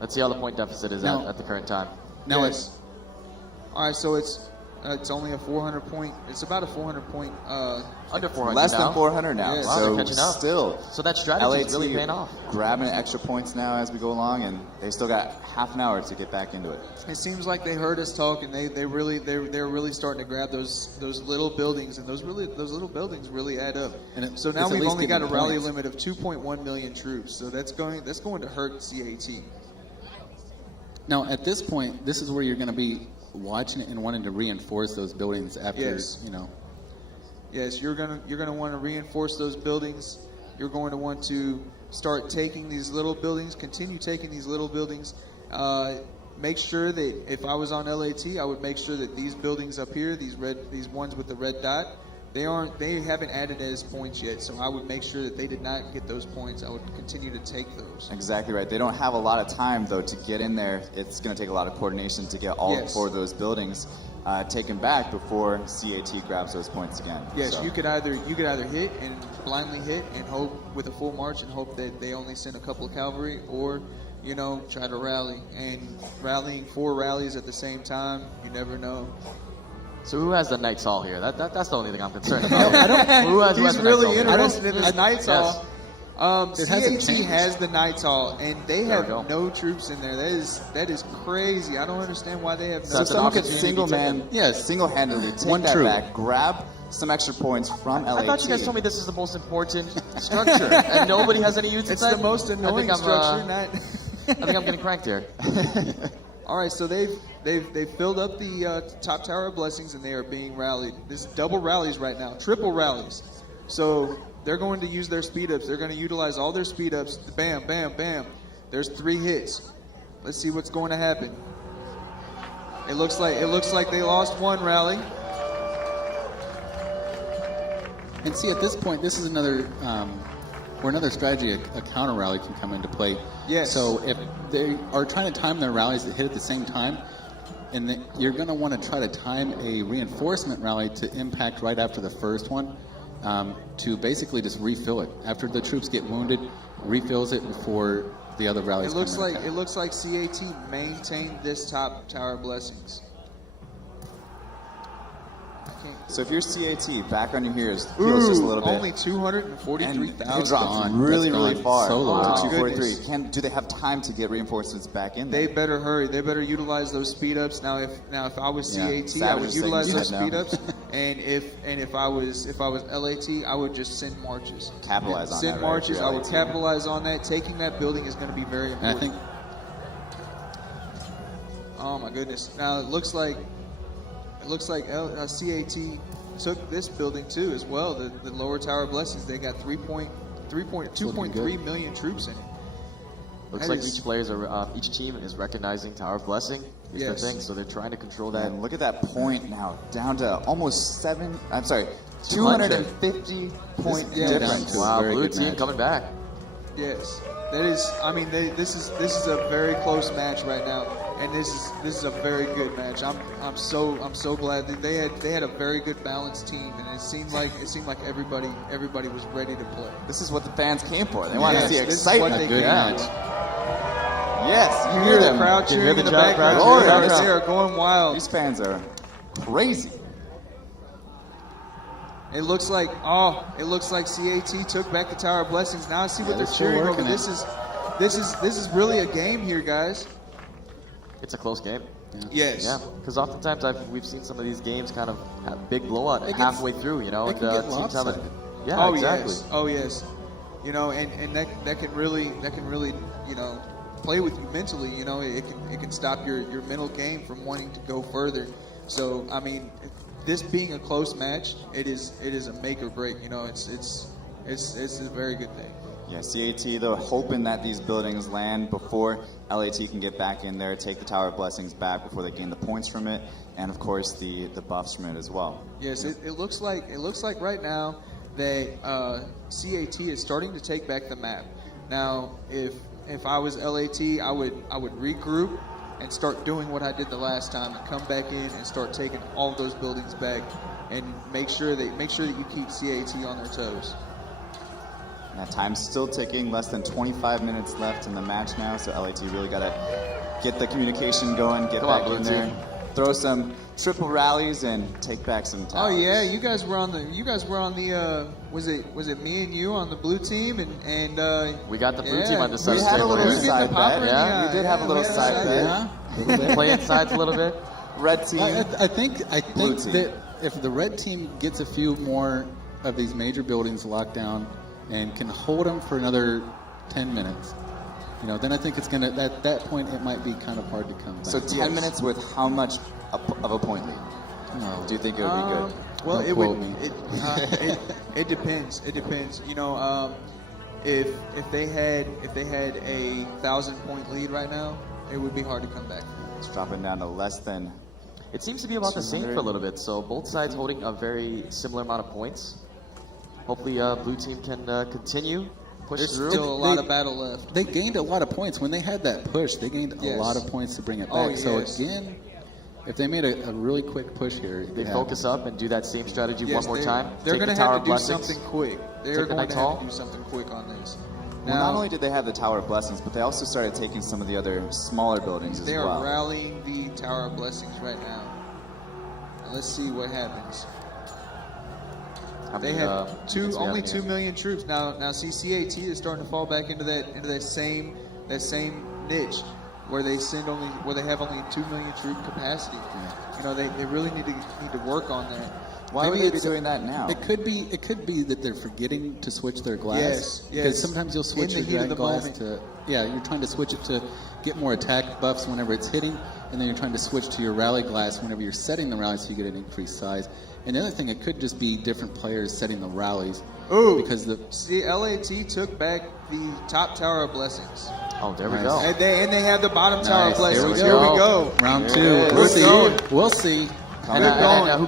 Let's see how the point deficit is at the current time. No, it's. All right, so it's It's only a 400 point. It's about a 400 point. Under 400 Less now. than 400 now. Yeah. Wow, they're So catching up. still, So that strategy is really paying off. grabbing extra points now as we go along, and they still got half an hour to get back into it. It seems like they heard us talk, and they're really starting to grab those little buildings, and those little buildings really add up. And So now it's at we've least only got a getting rally points. limit of 2.1 million troops, so that's going to hurt CAT. Now, at this point, this is where you're going to be watching it and wanting to reinforce those buildings after, Yes. Yes, you're gonna want to reinforce those buildings. You're going to want to start taking these little buildings, continue taking these little buildings. Make sure that if I was on LAT, I would make sure that these buildings up here, these ones with the red dot, they haven't added as points yet. So I would make sure that they did not get those points. I would continue to take those. Exactly right. They don't have a lot of time, though, to get in there. It's going to take a lot of coordination to get all Yes. 4 of those buildings taken back before CAT grabs those points again. Yes, So- you could either hit and blindly hit and hope with a full march and hope that they only send a couple of cavalry, or try to rally. And rallying 4 rallies at the same time, you never know. So who has the Knights Hall here? That's the only thing I'm concerned about. Who has He's the really Knights Hall? interested in his Knights Yes. Hall. It hasn't CAT changed. has the Knights Hall, and they There have we go. no troops in there. That is crazy. I don't understand why they have no So That's an someone could opportunity single to take man, it. Yes. single-handedly take One that troop. back, grab some extra points from LAT. I thought you guys told me this is the most important structure, and nobody has any use. It's the most annoying structure. I think I'm getting cranked here. All right, so they've filled up the top tower of blessings, and they are being rallied. This is double rallies right now, triple rallies. So they're going to use their speed ups. They're going to utilize all their speed ups. Bam, bam, bam. There's 3 hits. Let's see what's going to happen. It looks like they lost 1 rally. And see, at this point, this is another strategy, a counter rally can come into play. Yes. So if they are trying to time their rallies that hit at the same time, and you're going to want to try to time a reinforcement rally to impact right after the first one, to basically just refill it. After the troops get wounded, refills it before the other rallies. It looks come in like attack. it looks like CAT maintained this top tower of blessings. So if you're CAT, background you hear feels just a little bit. Only And 243,000. it dropped gone. really, That's really gone. far So low. to Wow. 243. Do they have time to get reinforcements back in They there? better hurry. They better utilize those speed ups. Now if I was Yeah, CAT, I Savage would is saying utilize you those said speed no. ups. and if I was LAT, I would just send marches. Capitalize on Send that, right, marches. if you're I would LAT. capitalize on that. Taking that building is going to be very And I important. think Oh my goodness! Now it looks like CAT took this building too as well. The lower tower of blessings. They got 2.3 million troops in it. Looks That like is- each team is recognizing Tower of Blessing. Is Yes. their thing, so they're trying to control that. And look at that point now, down to almost 250 point Yeah, difference. down to- Wow, very blue good team match. coming back. Yes, that is. I mean, this is a very close match right now, and this is a very good match. I'm so glad that they had a very good balanced team, and it seemed like everybody was ready to play. This is what the fans came for. They want Yes, to see this is what excitement. they a good came match. Yes, You you hear the them. crowd You hear cheering in the the background. crowd cheering? Yes, they are going wild. These fans are crazy. It looks like CAT took back the Tower of Blessings. Now I see what Yeah, they're they're still cheering over. working it. This is really a game here, guys. It's a close game. Yes. Yeah, because oftentimes we've seen some of these games kind of have big blowout They can- halfway through. You know, they can get teams have lopsided. Yeah, Oh exactly. yes. Oh yes. You know, and that can really play with you mentally. You know, it can stop your mental game from wanting to go further. So I mean, this being a close match, it is a make or break. You know, it's a very good thing. Yeah, CAT, though, hoping that these buildings land before LAT can get back in there, take the Tower of Blessings back before they gain the points from it, and of course the buffs from it as well. Yes, it looks like right now that CAT is starting to take back the map. Now, if I was LAT, I would regroup and start doing what I did the last time and come back in and start taking all of those buildings back and make sure that you keep CAT on their toes. And that time's still ticking, less than 25 minutes left in the match now, so LAT really got to get the communication going, get Come on, back blue in there. team. throw some triple rallies and take back some Oh towers. yeah, you guys were on the was it me and you on the blue team and We got the blue yeah, team on the We side had a table little here. side bet. Yeah, You did have a little we had side bet. Yeah. Playing sides a little bit. Red team. I think Blue team. that if the red team gets a few more of these major buildings locked down and can hold them for another 10 minutes, then I think it's gonna. At that point, it might be kind of hard to come back. So 10 minutes with how much of a point lead? No. Do you think it would be good? Well, Don't it quote would. me. It depends. It depends. If they had a 1,000-point lead right now, it would be hard to come back. It's dropping down to less than. It seems to be about the same 200. for a little bit. So both sides holding a very similar amount of points. Hopefully, blue team can continue push There's through. still a lot of battle left. They gained a lot of points when they had that push. They gained a Yes. lot of points to bring it back. Oh, So yes. again, if they made a really quick push here, They focus up and do that same strategy Yes, one more time. They're Take going the to Tower have of to do Blessings. something quick. They're Take the going to Night have to Hall. do something quick on this. Well, Now, not only did they have the Tower of Blessings, but they also started taking some of the other smaller buildings as they are well. rallying the Tower of Blessings right now. Let's see what happens. How They many, had units we have only here? 2 million troops. Now CCAT is starting to fall back into that same niche where they have only 2 million troop capacity. They really need to work on that. Why would Maybe they be it's- doing that now? It could be that they're forgetting to switch their glass. Yes, Because yes. sometimes you'll switch In the your heat of dragon the glass moment. you're trying to switch it to get more attack buffs whenever it's hitting, and then you're trying to switch to your rally glass whenever you're setting the rally so you get an increased size. And the other thing, it could just be different players setting the rallies. Ooh. Because See, LAT took back the top Tower of Blessings. Oh, there we Nice. go. And they have the bottom Tower of Nice. Blessings. Here we Here we go. go. round Yeah. 2, We're we'll see. going. We'll see. And, Good going.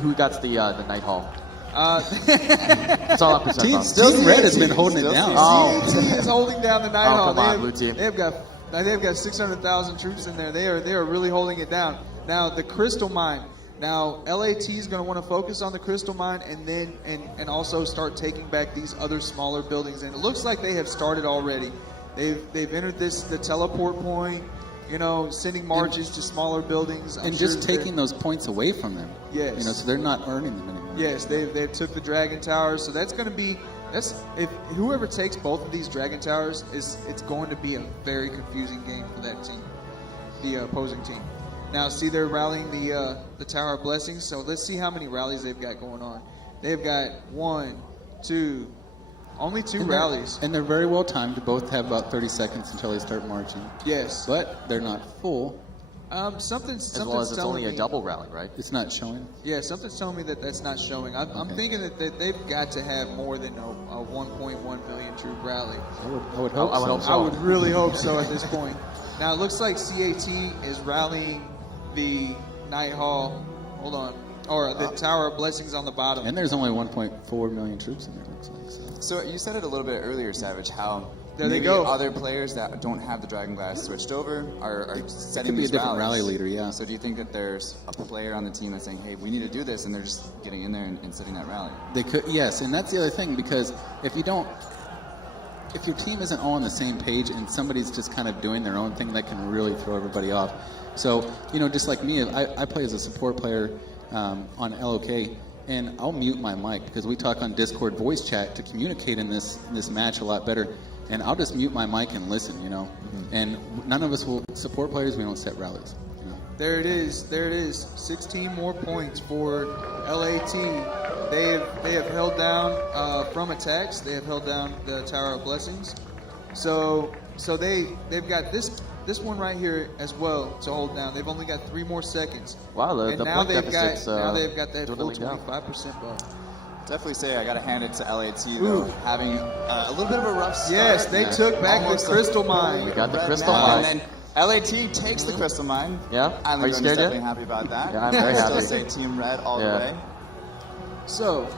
who got the Night Hall? That's all I'm concerned Team, about. Team Red has been holding it Still down. CCAT is holding down the Night Oh, Hall. come on, blue team. They've got 600,000 troops in there. They are really holding it down. Now the Crystal Mine. Now LAT is going to want to focus on the Crystal Mine and then and also start taking back these other smaller buildings. And it looks like they have started already. They've entered the teleport point. Sending marches to smaller buildings. I'm And sure just taking those points away from them. Yes. So they're not earning them anymore. Yes, they took the Dragon Towers, so that's going to be if whoever takes both of these Dragon Towers it's going to be a very confusing game for that team, the opposing team. Now, see, they're rallying the Tower of Blessings, so let's see how many rallies they've got going on. They've got only two rallies. And they're very well timed. They both have about 30 seconds until they start marching. Yes, But they're not full. something's As well as it's telling only a me- double rally, right? It's not showing. Yeah, something's telling me that's not showing. I'm Okay. thinking that they've got to have more than a 1.1 million troop rally. I would hope I would so. hope so. I would really hope so at this point. Now it looks like CAT is rallying the Night Hall. Hold on. Or the Tower of Blessings on the bottom. And there's only 1.4 million troops in there, looks like. So you said it a little bit earlier, Savage, how There they maybe go. other players that don't have the Dragon Glass switched over are setting could be these a different rallies. rally leader, yeah. So do you think that there's a player on the team that's saying, hey, we need to do this, and they're just getting in there and setting that rally? They could, yes, and that's the other thing, because if your team isn't all on the same page and somebody's just kind of doing their own thing, that can really throw everybody off. So, just like me, I play as a support player on LOK, and I'll mute my mic because we talk on Discord voice chat to communicate in this match a lot better. And I'll just mute my mic and listen, And none of us will support players. We don't set rallies. There it is. 16 more points for LAT. They have held down from attacks. They have held down the Tower of Blessings. So they've got this one right here as well to hold down. They've only got 3 more seconds. Wow, And the now point they've deficit's got that full dwindling down. 25% buff. Definitely say I got to hand it to LAT, though, having a little bit of a rough start. Yes, they took back Almost the Crystal Mine. We got the Red Crystal Mine. Mine. And then LAT takes the Crystal Mine. Yeah? Are you Islanders scared definitely yet? happy about that. Yeah, I'm very I happy. still say Team Red all Yeah. the way. So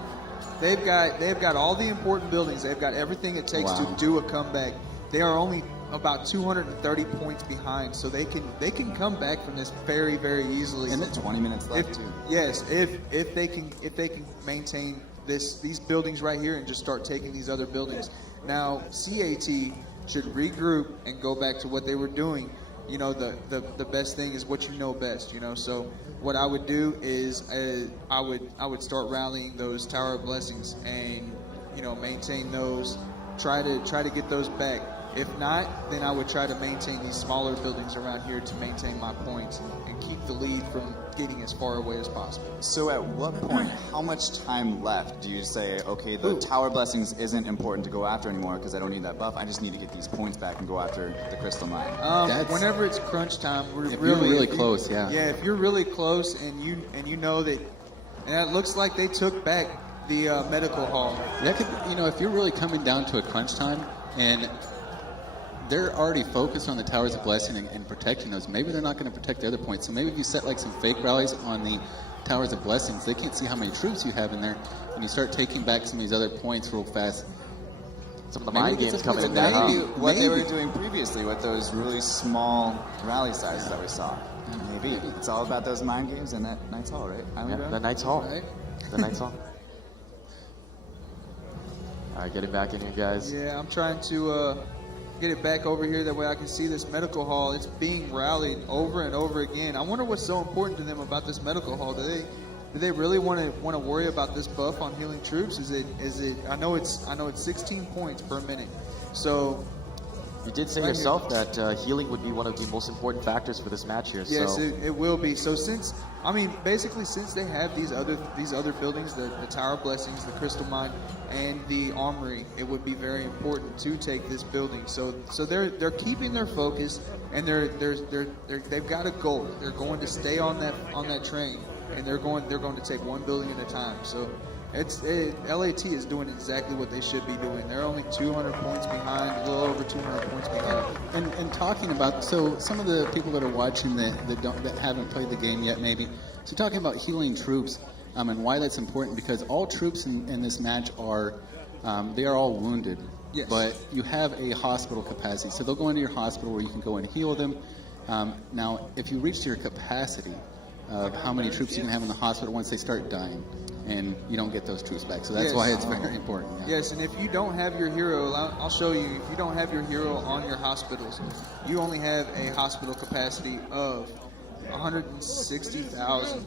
they've got all the important buildings. They've got everything it takes Wow. to do a comeback. They are only about 230 points behind, so they can come back from this very, very easily. And 20 minutes left, if, too. yes, if they can maintain these buildings right here and just start taking these other buildings. Now CAT should regroup and go back to what they were doing. you know, the best thing is what you know best, you know. So what I would do is I would start rallying those Tower of Blessings and, you know, maintain those, try to get those back. If not, then I would try to maintain these smaller buildings around here to maintain my points and keep the lead from getting as far away as possible. So at what point, how much time left do you say, okay, the Tower Blessings isn't important to go after anymore because I don't need that buff, I just need to get these points back and go after the Crystal Mine? Whenever it's crunch time, If you're really close, yeah. Yeah, if you're really close and you know that, and it looks like they took back the medical hall. That could, you know, if you're really coming down to a crunch time and they're already focused on the Towers of Blessing and protecting those, maybe they're not going to protect the other points. So maybe if you set like some fake rallies on the Towers of Blessings, they can't see how many troops you have in there, and you start taking back some of these other points real fast. Some of the mind games coming in That there. could be Huh? what they were doing previously with those really small rally sizes that we saw. Maybe. It's all about those mind games and that Knight's Hall, right? Yeah, the Knight's Hall. Right? The Knight's Hall. All right, get it back in here, guys. Yeah, I'm trying to get it back over here. That way I can see this medical hall. It's being rallied over and over again. I wonder what's so important to them about this medical hall. Do they really want to worry about this buff on healing troops? Is it? I know it's 16 points per minute. So You did say yourself that healing would be one of the most important factors for this match here. yes, so. it will be. So since they have these other buildings, the Tower of Blessings, the Crystal Mine, and the Armory, it would be very important to take this building. So they're keeping their focus, and they've got a goal. They're going to stay on that train, and they're going to take one building at a time. So LAT is doing exactly what they should be doing. They're only 200 points behind, a little over 200 points behind. And talking about, so some of the people that are watching that haven't played the game yet, maybe. So talking about healing troops and why that's important, because all troops in this match they are all wounded. Yes. But you have a hospital capacity, so they'll go into your hospital where you can go and heal them. Now, if you reach your capacity of how many troops you can have in the hospital once they start dying, and you don't get those troops back. So that's Yes. why it's very important. Yeah. Yes, and if you don't have your hero, I'll show you, if you don't have your hero on your hospitals, you only have a hospital capacity of 160,000.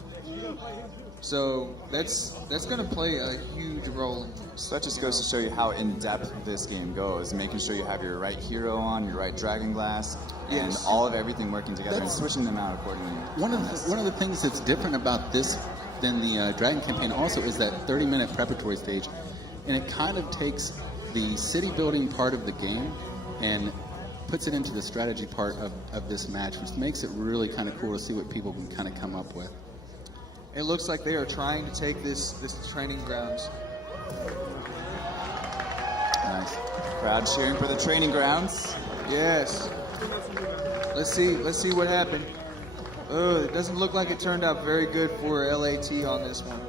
So that's going to play a huge role in this. So that just goes to show you how in-depth this game goes, making sure you have your right hero on, your right Dragon Glass, and Yes. all of everything working together and switching them out accordingly. One of the things that's different about this than the Dragon campaign also is that 30-minute preparatory stage, and it kind of takes the city building part of the game and puts it into the strategy part of this match, which makes it really kind of cool to see what people can kind of come up with. It looks like they are trying to take this training grounds. Nice. Crowd cheering for the training grounds. Yes. Let's see what happened. It doesn't look like it turned out very good for LAT on this one.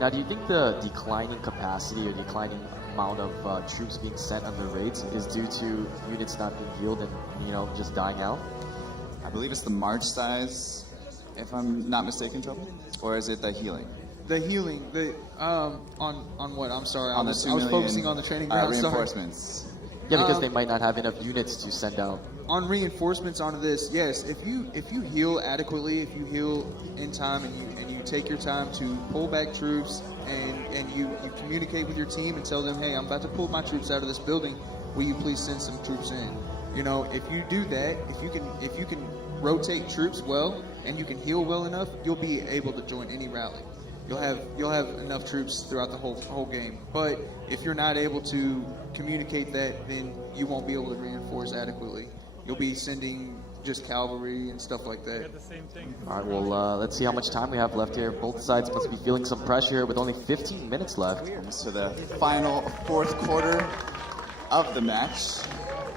Now, do you think the declining capacity or declining amount of troops being sent on the raids is due to units not being healed and, just dying out? I believe it's the march size, if I'm not mistaken, Trouble? Or is it the healing? The healing, on what? I'm sorry, On I was focusing on the training grounds. Sorry. reinforcements. Yeah, because they might not have enough units to send out. On reinforcements onto this, yes. If you heal adequately, if you heal in time, and you take your time to pull back troops, and you communicate with your team and tell them, hey, I'm about to pull my troops out of this building. Will you please send some troops in? If you do that, if you can rotate troops well and you can heal well enough, you'll be able to join any rally. You'll have enough troops throughout the whole game. But if you're not able to communicate that, then you won't be able to reinforce adequately. You'll be sending just cavalry and stuff like that. All right, well, let's see how much time we have left here. Both sides must be feeling some pressure with only 15 minutes left. Almost to the final fourth quarter of the match.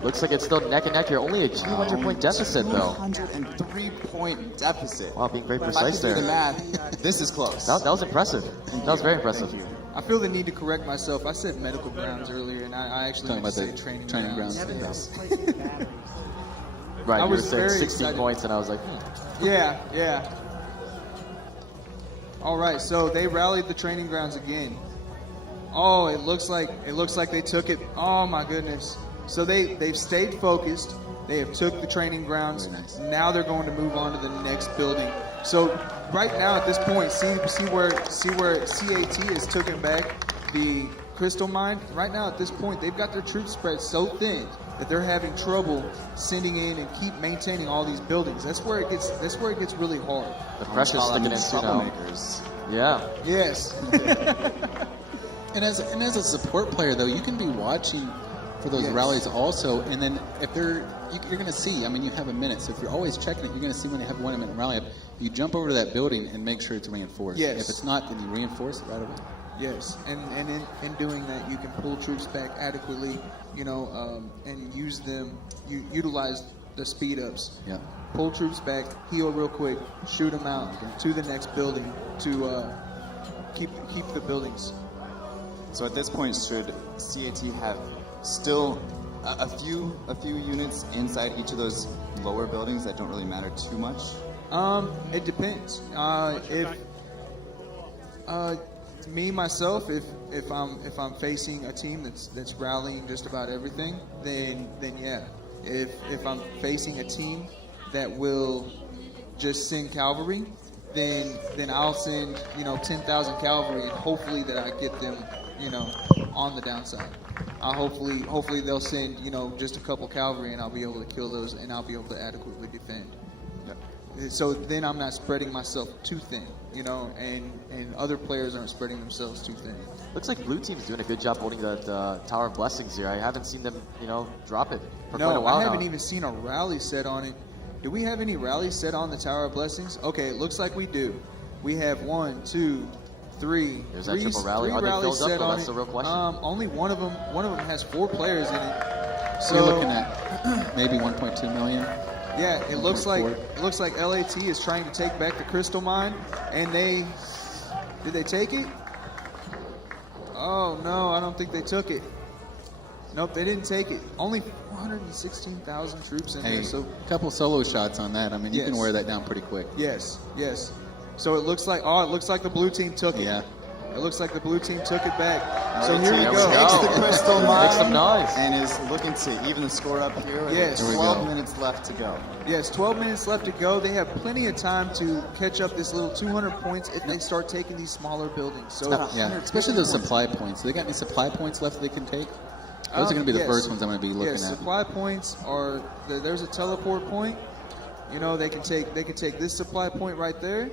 Looks like it's still neck and neck here. Only a 200-point deficit, though. 203-point deficit. Wow, being very If I precise can do there. the math, this is close. That was impressive. That was very impressive. Thank you. I feel the need to correct myself. I said medical grounds earlier, and I actually Talking meant to about say the training grounds. grounds. Right, I you were was saying very 16 excited. points, and I was like, Yeah. All right, so they rallied the training grounds again. Oh, it looks like they took it. Oh my goodness. So they've stayed focused. They have took the training grounds. Very nice. Now they're going to move on to the next building. So right now at this point, see where CAT has taken back the crystal mine. Right now at this point, they've got their troops spread so thin that they're having trouble sending in and keep maintaining all these buildings. That's where it gets really hard. The pressure's sticking in too now. Troublemakers. Yeah. Yes. And as a support player, though, you can be watching for those Yes. rallies also, and then if you're going to see, I mean, you have a minute, so if you're always checking it, you're going to see when you have 1 minute rally up, you jump over to that building and make sure it's reinforced. Yes. If it's not, then you reinforce it right away. Yes, and in doing that, you can pull troops back adequately, and use them. You utilize the speed ups. Yeah. Pull troops back, heal real quick, shoot them out to the next building to keep the buildings. So at this point, should CAT have still a few units inside each of those lower buildings that don't really matter too much? It depends. Me myself, if I'm facing a team that's rallying just about everything, then yeah. If I'm facing a team that will just send cavalry, then I'll send 10,000 cavalry, and hopefully that I get them on the downside. Hopefully they'll send just a couple cavalry, and I'll be able to kill those, and I'll be able to adequately defend. So then I'm not spreading myself too thin, and other players aren't spreading themselves too thin. Looks like blue team's doing a good job holding that Tower of Blessings here. I haven't seen them, drop it for quite a No, while I haven't now. even seen a rally set on it. Do we have any rallies set on the Tower of Blessings? Okay, it looks like we do. We have 1, 2, 3. There's that triple rally. Are they rallies filled up, set though? on That's it. the real question. Only one of them has 4 players in it. So you're looking at maybe 1.2 million. Yeah, it looks like 1.4. LAT is trying to take back the crystal mine, and did they take it? Oh no, I don't think they took it. Nope, they didn't take it. Only 416,000 troops in Hey, there. So a couple solo shots on that. I mean, you can Yes. wear that down pretty quick. yes. So it looks like the blue team took it. Yeah. It looks like the blue team took it back. So LAT here we we go. go. Takes the crystal mine Make some noise. and is looking to even the score up here. with Yes. Here we 12 go. minutes left to go. Yes, 12 minutes left to go. They have plenty of time to catch up this little 200 points if they start taking these smaller buildings. So Yeah, especially those supply points. They got any supply points left they can take? Those are going to be the yes. first ones I'm going to be looking Yes, at. supply points are there's a teleport point. They can take this supply point right there.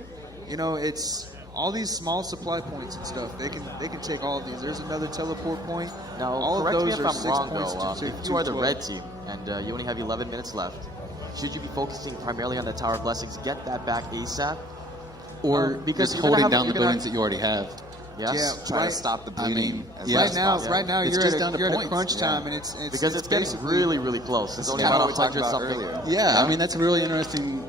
It's all these small supply points and stuff. They can take all of these. There's another teleport point. Now, all correct of me those if are I'm 6 wrong, points though. to If you are the 12. red team and you only have 11 minutes left, should you be focusing primarily on the Tower of Blessings, get that back ASAP? Or because just you're gonna holding have- down the you're gonna- buildings that you already have. Yes. Yeah, Try right. to stop the I bleeding. mean, as yeah. much Right as now, possible. It's you're just at down to you're at a points. crunch Yeah. time, and it's Because it's getting basically really, really close. There's only kinda about what we talked 100 about something. earlier. Yeah, I mean, that's a really interesting,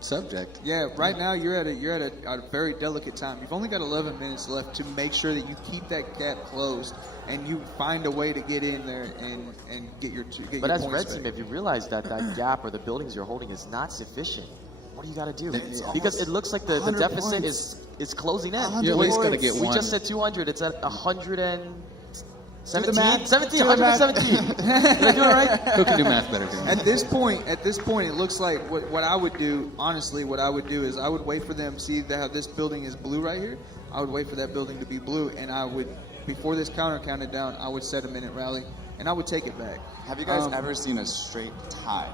subject. Yeah, right now you're at a very delicate time. You've only got 11 minutes left to make sure that you keep that gap closed and you find a way to get in there and get your But your as points red back. team, if you realize that gap or the buildings you're holding is not sufficient, what do you got to do? It's Because it looks like the 100 deficit points. is closing in. 100 You at least got to points. get We one. just said 200. It's at 117. math. 17, Do the math. 117. Did I do it right? Who can do math better than At this point, it looks like what I would do. Honestly, what I would do is I would wait for them. See how this building is blue right here. I would wait for that building to be blue, and I would, before this counter counted down, I would set a minute rally, and I would take it back. Have you guys ever seen a straight tie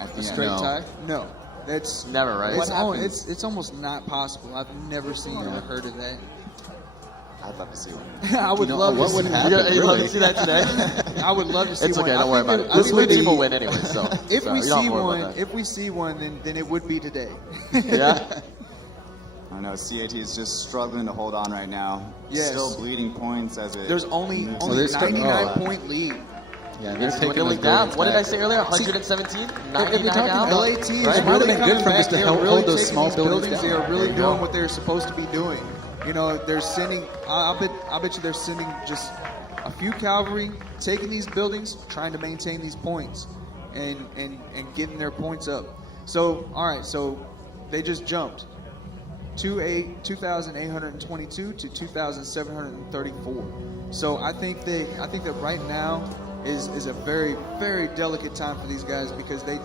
at the A end? straight No. tie? No, that's Never, right? What happens? It's almost not possible. I've never seen or heard of that. I'd love to see one. I would know, love what to would see happen? one. You love Really? to see that today? I would love to see It's one. okay, I don't worry think about it. I This think blue it would team will be- win anyway, so. If so we you don't see worry about one, that. if we see one, then it would be today. Yeah? I know CAT is just struggling to hold on right now. Yes. Still bleeding points as it. There's only they're starting- 99-point lead. Yeah, they're It's taking dwindling those down. buildings What did I back. say earlier? 117? if you're 99 talking down? about- LAT is Right. really It would've been good coming for them back. just to They're help really hold those taking small these buildings buildings. down. They are really There you doing go. what they're supposed to be doing. They're sending. I bet you they're sending just a few cavalry, taking these buildings, trying to maintain these points, and getting their points up. So all right, so they just jumped 2,822 to 2,734. So I think that right now is a very, very delicate time for these guys because they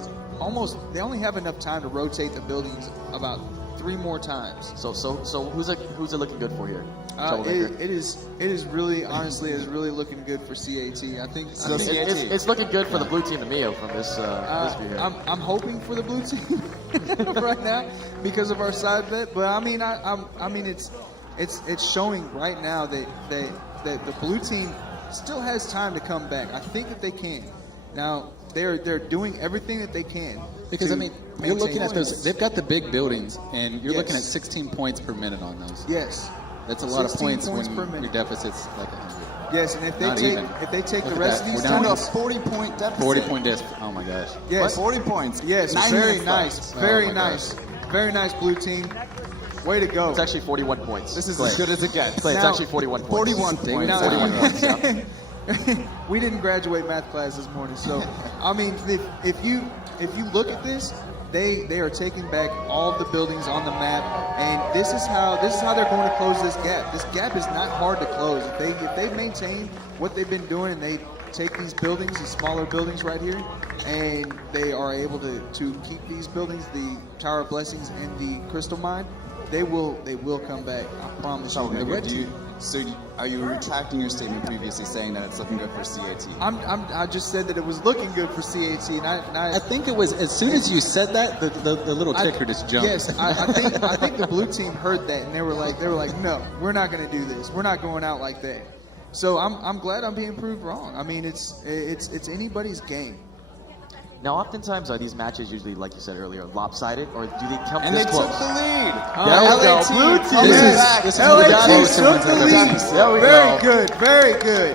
only have enough time to rotate the buildings about 3 more times. So who's it looking good for here? It is really, honestly, is really looking good for CAT. I think it's looking good for the blue team, the Mio, from this view here. I'm hoping for the blue team right now because of our side bet. But I mean, it's showing right now that the blue team still has time to come back. I think that they can. Now they're doing everything that they can. Because I mean, you're looking at those. They've got the big buildings, and you're looking at 16 points per minute on those. Yes. That's a lot of points when per minute. your deficit's like 100. Yes, and if they take Look the at rest that. of these We're down times, to 40-point deficit. 40-point deficit. Oh my gosh. yes, 40 points. yes, 9 very minutes nice, left. very Oh my nice, very nice blue team. Way to go. It's actually 41 points. This is Clay. as good as it gets. Clay, it's Now- actually 41 points. 41 points. Now- 41 points, yeah. We didn't graduate math class this morning, so I mean, if you look at this, they are taking back all of the buildings on the map, and this is how they're going to close this gap. This gap is not hard to close. If they maintain what they've been doing, and they take these buildings, these smaller buildings right here, and they are able to keep these buildings, the Tower of Blessings and the Crystal Mine, they will come back. I promise you. Okay, The red do team. are you retracting your statement previously saying that it's looking good for CAT? I just said that it was looking good for CAT, and I think it was as soon as you said that, the little ticker just jumped. Yes, I think the blue team heard that, and they were like, no, we're not going to do this. We're not going out like that. So I'm glad I'm being proved wrong. I mean, it's anybody's game. Now, oftentimes are these matches usually, like you said earlier, lopsided, or do they come And this they close? took the lead. There we go. LA Blue team team. coming This is- back. this is LA the team closest took ones the I've ever lead. seen. There we Very go. good, very good.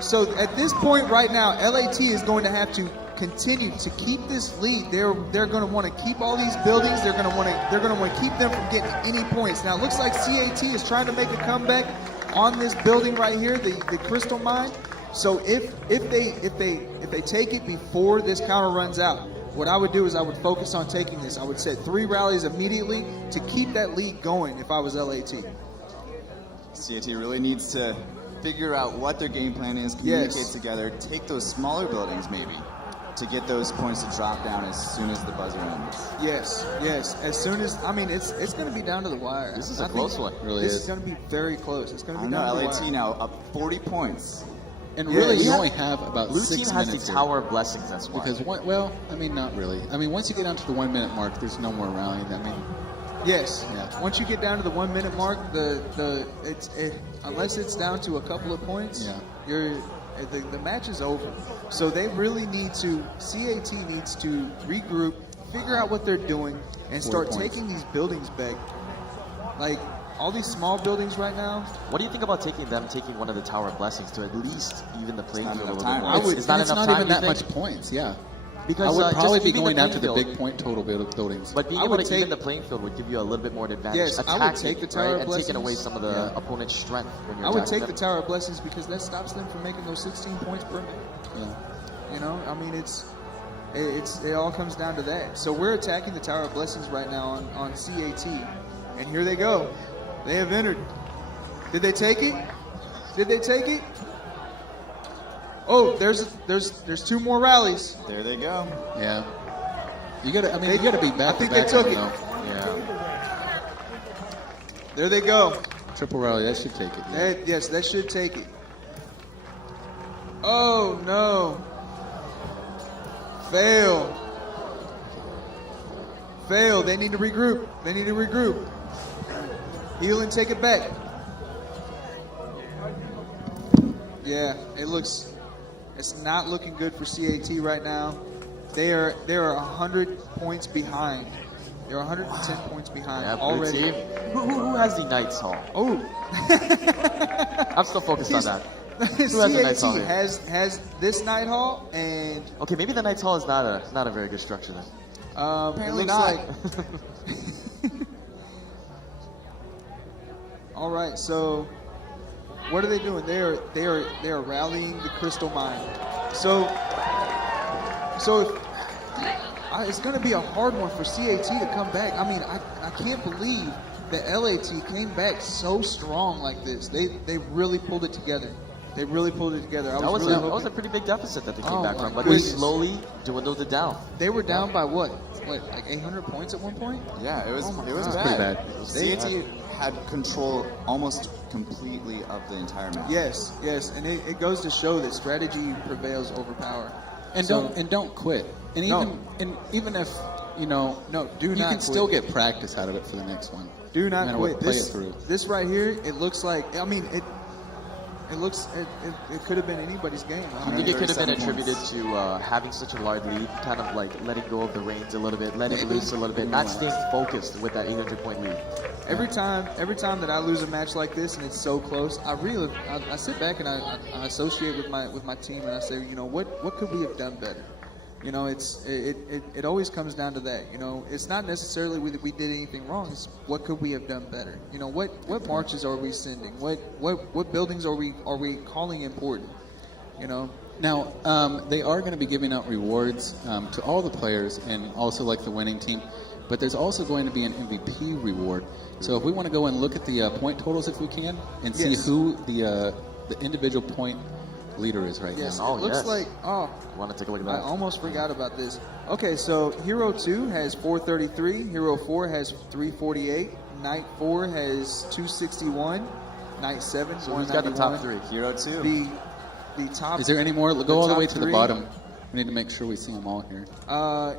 So at this point right now, LAT is going to have to continue to keep this lead. They're going to want to keep all these buildings. They're going to want to keep them from getting any points. Now it looks like CAT is trying to make a comeback on this building right here, the Crystal Mine. So if they take it before this counter runs out, what I would do is I would focus on taking this. I would set 3 rallies immediately to keep that lead going if I was LAT. CAT really needs to figure out what their game plan is, communicate Yes. together, take those smaller buildings maybe to get those points to drop down as soon as the buzzer ends. Yes. As soon as it's going to be down to the wire. This is I a think close one. Really this is. is going to be very close. It's going I to don't be know, down to the LAT wire. now up 40 points. And Yeah, really, you yeah. only have about Blue 6 team has the minutes here. Tower of Blessings, that's why. Because I mean, not really. I mean, once you get down to the 1 minute mark, there's no more rallying. I mean, Yes. Yeah. Once you get down to the 1 minute mark, unless it's down to a couple of points, Yeah. the match is over. So they really CAT needs to regroup, figure out what they're doing, and 40 start points. taking these buildings back. Like all these small buildings right now. What do you think about taking one of the Tower of Blessings to at least even the playing not field a enough little bit time. more? it's It's not enough not time, even you that think? much points. Yeah. Because I would probably just be even going after the playing big field- point total buildings. But being I able would to even take- the playing field would give you a little bit more advantage. Yes, I would attacking, take the Tower right? of And taking away Blessings. some of the Yeah. opponent's strength when you're I would attacking take the them. Tower of Blessings because that stops them from making those 16 points per minute. Yeah. You know, I mean, it all comes down to that. So we're attacking the Tower of Blessings right now on CAT, and here they go. They have entered. Did they take it? Did they take it? Oh, there's 2 more rallies. There they go. Yeah. You gotta be back I think to back they took on it. them, though. Yeah. There they go. Triple rally, that should take it. Yeah. Yes, that should take it. Oh no. Fail. They need to regroup. Heal and take it back. Yeah, it's not looking good for CAT right now. They are 100 points behind. They're 110 points behind Yeah, blue already. team. Who has the Knights Hall? Oh. I'm still focused on that. Who has the Knights Hall CAT here? has this night hall, and Okay, maybe the Knights Hall is not a very good structure then. Apparently it looks not. like. All right, so what are they doing? They are rallying the Crystal Mine. So it's going to be a hard one for CAT to come back. I mean, I can't believe that LAT came back so strong like this. They really pulled it together. They really pulled it together. That was really that was a pretty big deficit that they came back from, but they slowly dwindled it down. They were down by what, like 800 points at one point? Yeah, it was That's bad. pretty bad. CAT had control almost completely of the entire map. Yes, and it goes to show that strategy prevails over power. And don't quit. And even if you know, do you not can quit. still get practice out of it for the next one. Do not No matter quit. what, play it through. This right here, it looks like. I mean, it looks. It could have been anybody's game. I think it could have been 137 attributed points. to having such a large lead, kind of like letting go of the reins a little bit, letting loose a little bit, not staying focused with that 800-point lead. Every time that I lose a match like this and it's so close, I sit back and I associate with my team and I say, you know, what could we have done better? You know, it always comes down to that. You know, it's not necessarily that we did anything wrong. It's what could we have done better? You know, what marches are we sending? What buildings are we calling important? You know. Now, they are going to be giving out rewards to all the players and also like the winning team, but there's also going to be an MVP reward. So if we want to go and look at the point totals if we can and see who the individual point leader is right Yes, now. it looks like. Oh, Want to take a look at I that? almost forgot about this. Okay, so Hero 2 has 433, Hero 4 has 348, Knight 4 has 261, Knight 7 So who's got the top 3? Hero 2. The top. Is there any more? Go all the top way to the 3. bottom. We need to make sure we see them all here.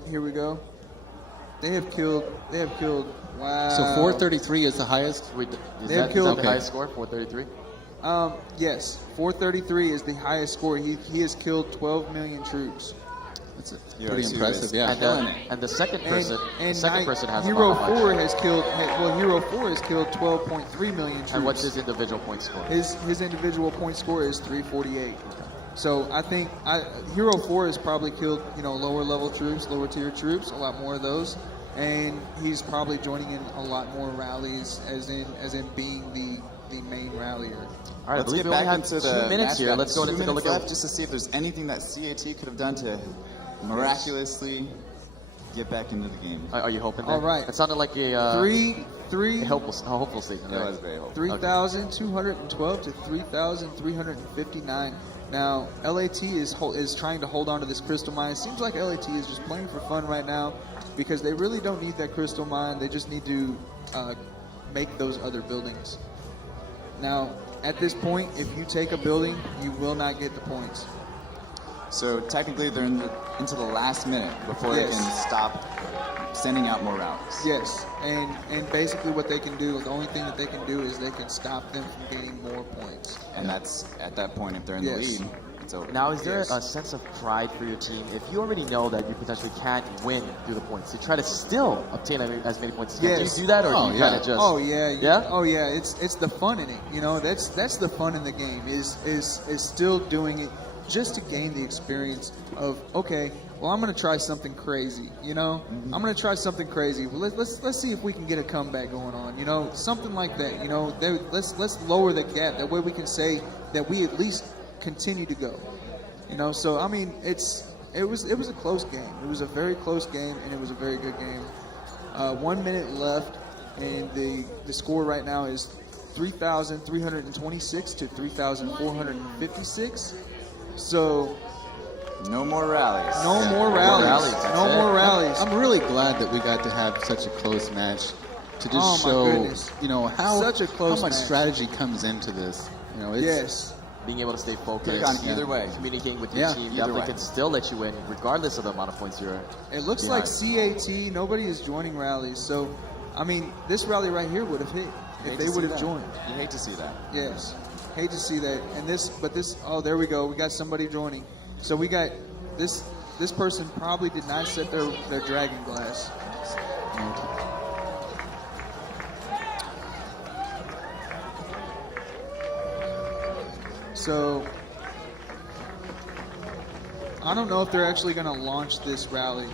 Here we go. They have killed. Wow. So 433 is the highest. Wait, is They have that killed- the highest score? 433. Yes, 433 is the highest score. He has killed 12 million troops. That's Hero pretty 2 impressive. is- Yeah. And the second person, And has Hero about how much? 4 has killed. Well, Hero 4 has killed 12.3 million troops. And what's his individual point score? His individual point score is 348. So I think Hero 4 has probably killed lower level troops, lower tier troops, a lot more of those, and he's probably joining in a lot more rallies, as in being the main rallier. All right, I Let's believe get we only back have into 2 the minutes match. here. We Let's go have and 2 take a look minutes at left just to see if there's anything that CAT could have done to miraculously get back into the game. Are you hoping? All that? right. It sounded like a hopeful statement. It Right? was very hopeful. 3,212 to 3,359. Now, LAT is trying to hold on to this crystal mine. It seems like LAT is just playing for fun right now because they really don't need that crystal mine. They just need to make those other buildings. Now, at this point, if you take a building, you will not get the points. So technically, they're into the last minute before they Yes. can stop sending out more rallies. Yes, and basically what they can do, the only thing that they can do is they can stop them from getting more points. And that's at that point, if they're in Yes. the lead, it's over. Now, is there Yes. a sense of pride for your team if you already know that you potentially can't win through the points? You try to still obtain as many points as you can. Yes. Do you do that, or do you kind of just? Oh yeah, Yeah? Oh yeah, it's the fun in it. You know, that's the fun in the game is still doing it just to gain the experience of, okay, well, I'm going to try something crazy. You know, I'm going to try something crazy. Well, let's see if we can get a comeback going on. You know, something like that. You know, let's lower the gap. That way we can say that we at least continue to go. You know, so I mean, it was a close game. It was a very close game, and it was a very good game. 1 minute left, and the score right now is 3,326 to 3,456. So No more rallies. no more rallies. That's No it. more rallies. I'm really glad that we got to have such a close match to just Oh, my show, goodness. how Such a close much match. strategy comes into this. It's, Yes. Being able to stay focused, Could've gone either way. communicating with your Yeah, team, either definitely way. can still let you win, regardless of the amount of points you're. It looks behind. like CAT, nobody is joining rallies. So, I mean, this rally right here would have hit You if hate they to would see have that. joined. You hate to see that. Yes. Hate to see that. And oh, there we go. We got somebody joining. So we got this person probably did not set their dragon glass. So I don't know if they're actually going to launch this rally.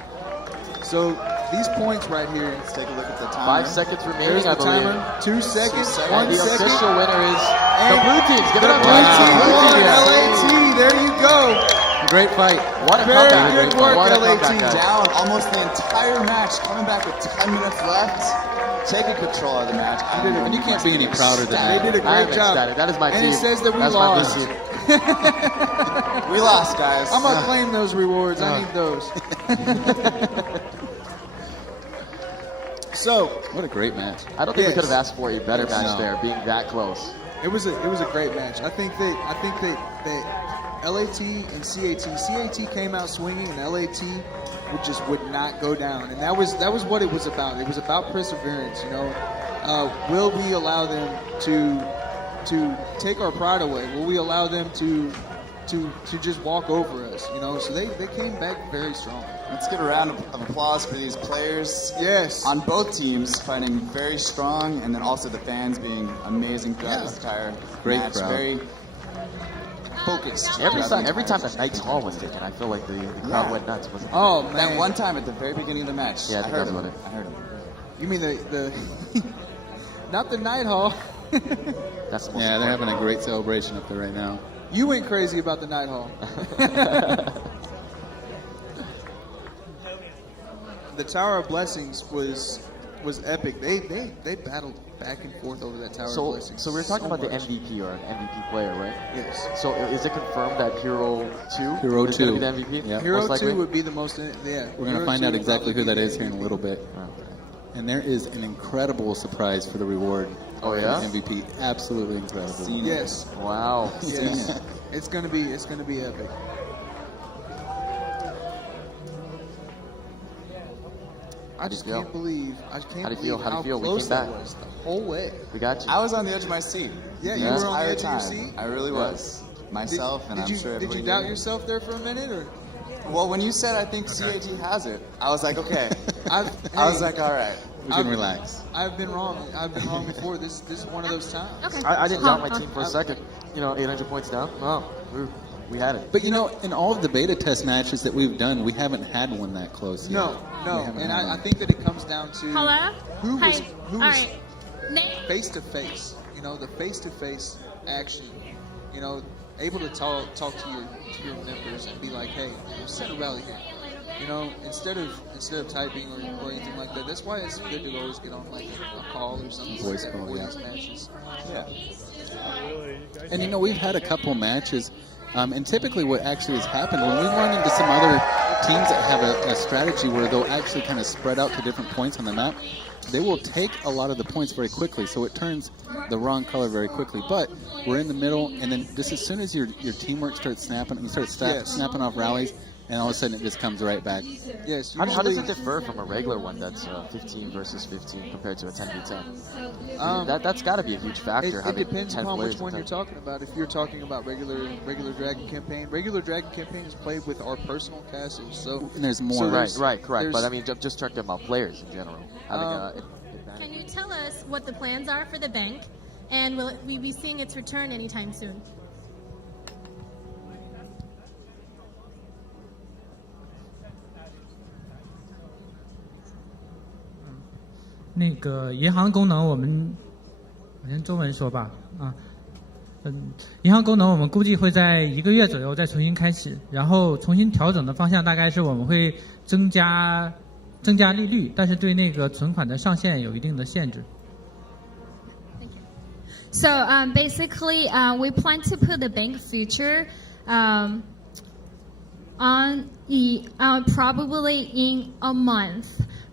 So these points right here. Let's take a look at the timer. 5 seconds remaining, There's I the believe. timer. 2 seconds. 2 1 The seconds. second. official winner is the And blue team. Give it The up, blue guys. team Blue won. team. LAT. There you go. Great fight. What a Very comeback. good Great work, fight. What a LAT. comeback, guys. Down almost the entire match, coming back with 10 minutes left. taking control of the match. And you can't be any prouder than They that. did a I'm great job. ecstatic. That is my And team. it says that we That's lost. my team. We lost, guys. I'm gonna claim those rewards. I need those. So What a great match. I don't think we Yes. could have asked for a better match No. there, being that close. it was a great match. I think that LAT and CAT came out swinging, and LAT would not go down, and that was what it was about. It was about perseverance. Will we allow them to take our pride away? Will we allow them to just walk over us? So they came back very strong. Let's get a round of applause for these players. Yes. On both teams, fighting very strong, and then also the fans being amazing throughout this entire Great match. crowd. Very focused. Every throughout time the the Knight's Hall was taken, I feel like the crowd Yeah. went nuts. Wasn't it? Oh man. That one time at the very beginning of the match. Yeah, I I think heard that's him. what it- I heard him. You mean the not the night hall? That's the most Yeah, they're important. having a great celebration up there right now. You went crazy about the night hall. The Tower of Blessings was epic. They battled back and forth over that Tower of So, Blessings. so we're talking about much. the MVP or an MVP player, right? Yes. So is it confirmed that Hero 2 Hero is going to 2. be the MVP? Yeah. Hero Most likely? 2 would be the most. Yeah. We're going Hero to find 2 out would exactly probably who that be is the here in a MVP. little bit. Oh, And there is an incredible surprise for the reward. Oh, yeah? MVP. Absolutely incredible. Yes. wow. Yes. It's gonna be epic. I just How do you can't believe. I How can't do you feel? believe How do how you feel? We close came that back. was the whole way. We got you. I was on the edge of my seat. Yeah, you the were on the entire edge of your time. seat? I really was. Myself, and I'm sure Did you everybody doubt here. yourself there for a minute, or? Well, when you said I think CAT has it, I was like, okay. I was Hey, like, all right. We can relax. I've been wrong. I've been wrong before. This is one of those times. Okay. I didn't doubt my team for a second. 800 points down. Oh, we had it. But in all of the beta test matches that we've done, we haven't had one that close yet. No, We haven't and had I one. think that it comes down to Hello? who was Hi. who All was right. Name? face to face. The face to face action. Able to talk to your members and be like, hey, set a rally here. Instead of typing or anything like that. That's why it's good to always get on like a call or something. Voice like that call, before yeah. these matches. Yeah. And we've had a couple matches, and typically what actually has happened when we run into some other teams that have a strategy where they'll actually kind of spread out to different points on the map, they will take a lot of the points very quickly, so it turns the wrong color very quickly. But we're in the middle, and then just as soon as your teamwork starts snapping, you start Yes. snapping off rallies, and all of a sudden it just comes right back. Yes. How does usually- it differ from a regular one that's 15 versus 15 compared to a 10v10? That's got to be a huge factor. It having depends 10 upon players which one in you're 10. talking about. If you're talking about regular Dragon campaign is played with our personal castles. So And there's more. So Right, correct. But there's- I mean, just talking about players in general. Having Can you tell us what the plans are for the bank? And will we be seeing its return anytime soon? 那个银行功能，我们我先中文说吧，银行功能我们估计会在1个月左右再重新开始，然后重新调整的方向大概是我们会增加利率，但是对那个存款的上限有一定的限制。 So basically, we plan to put the bank future on probably in a month.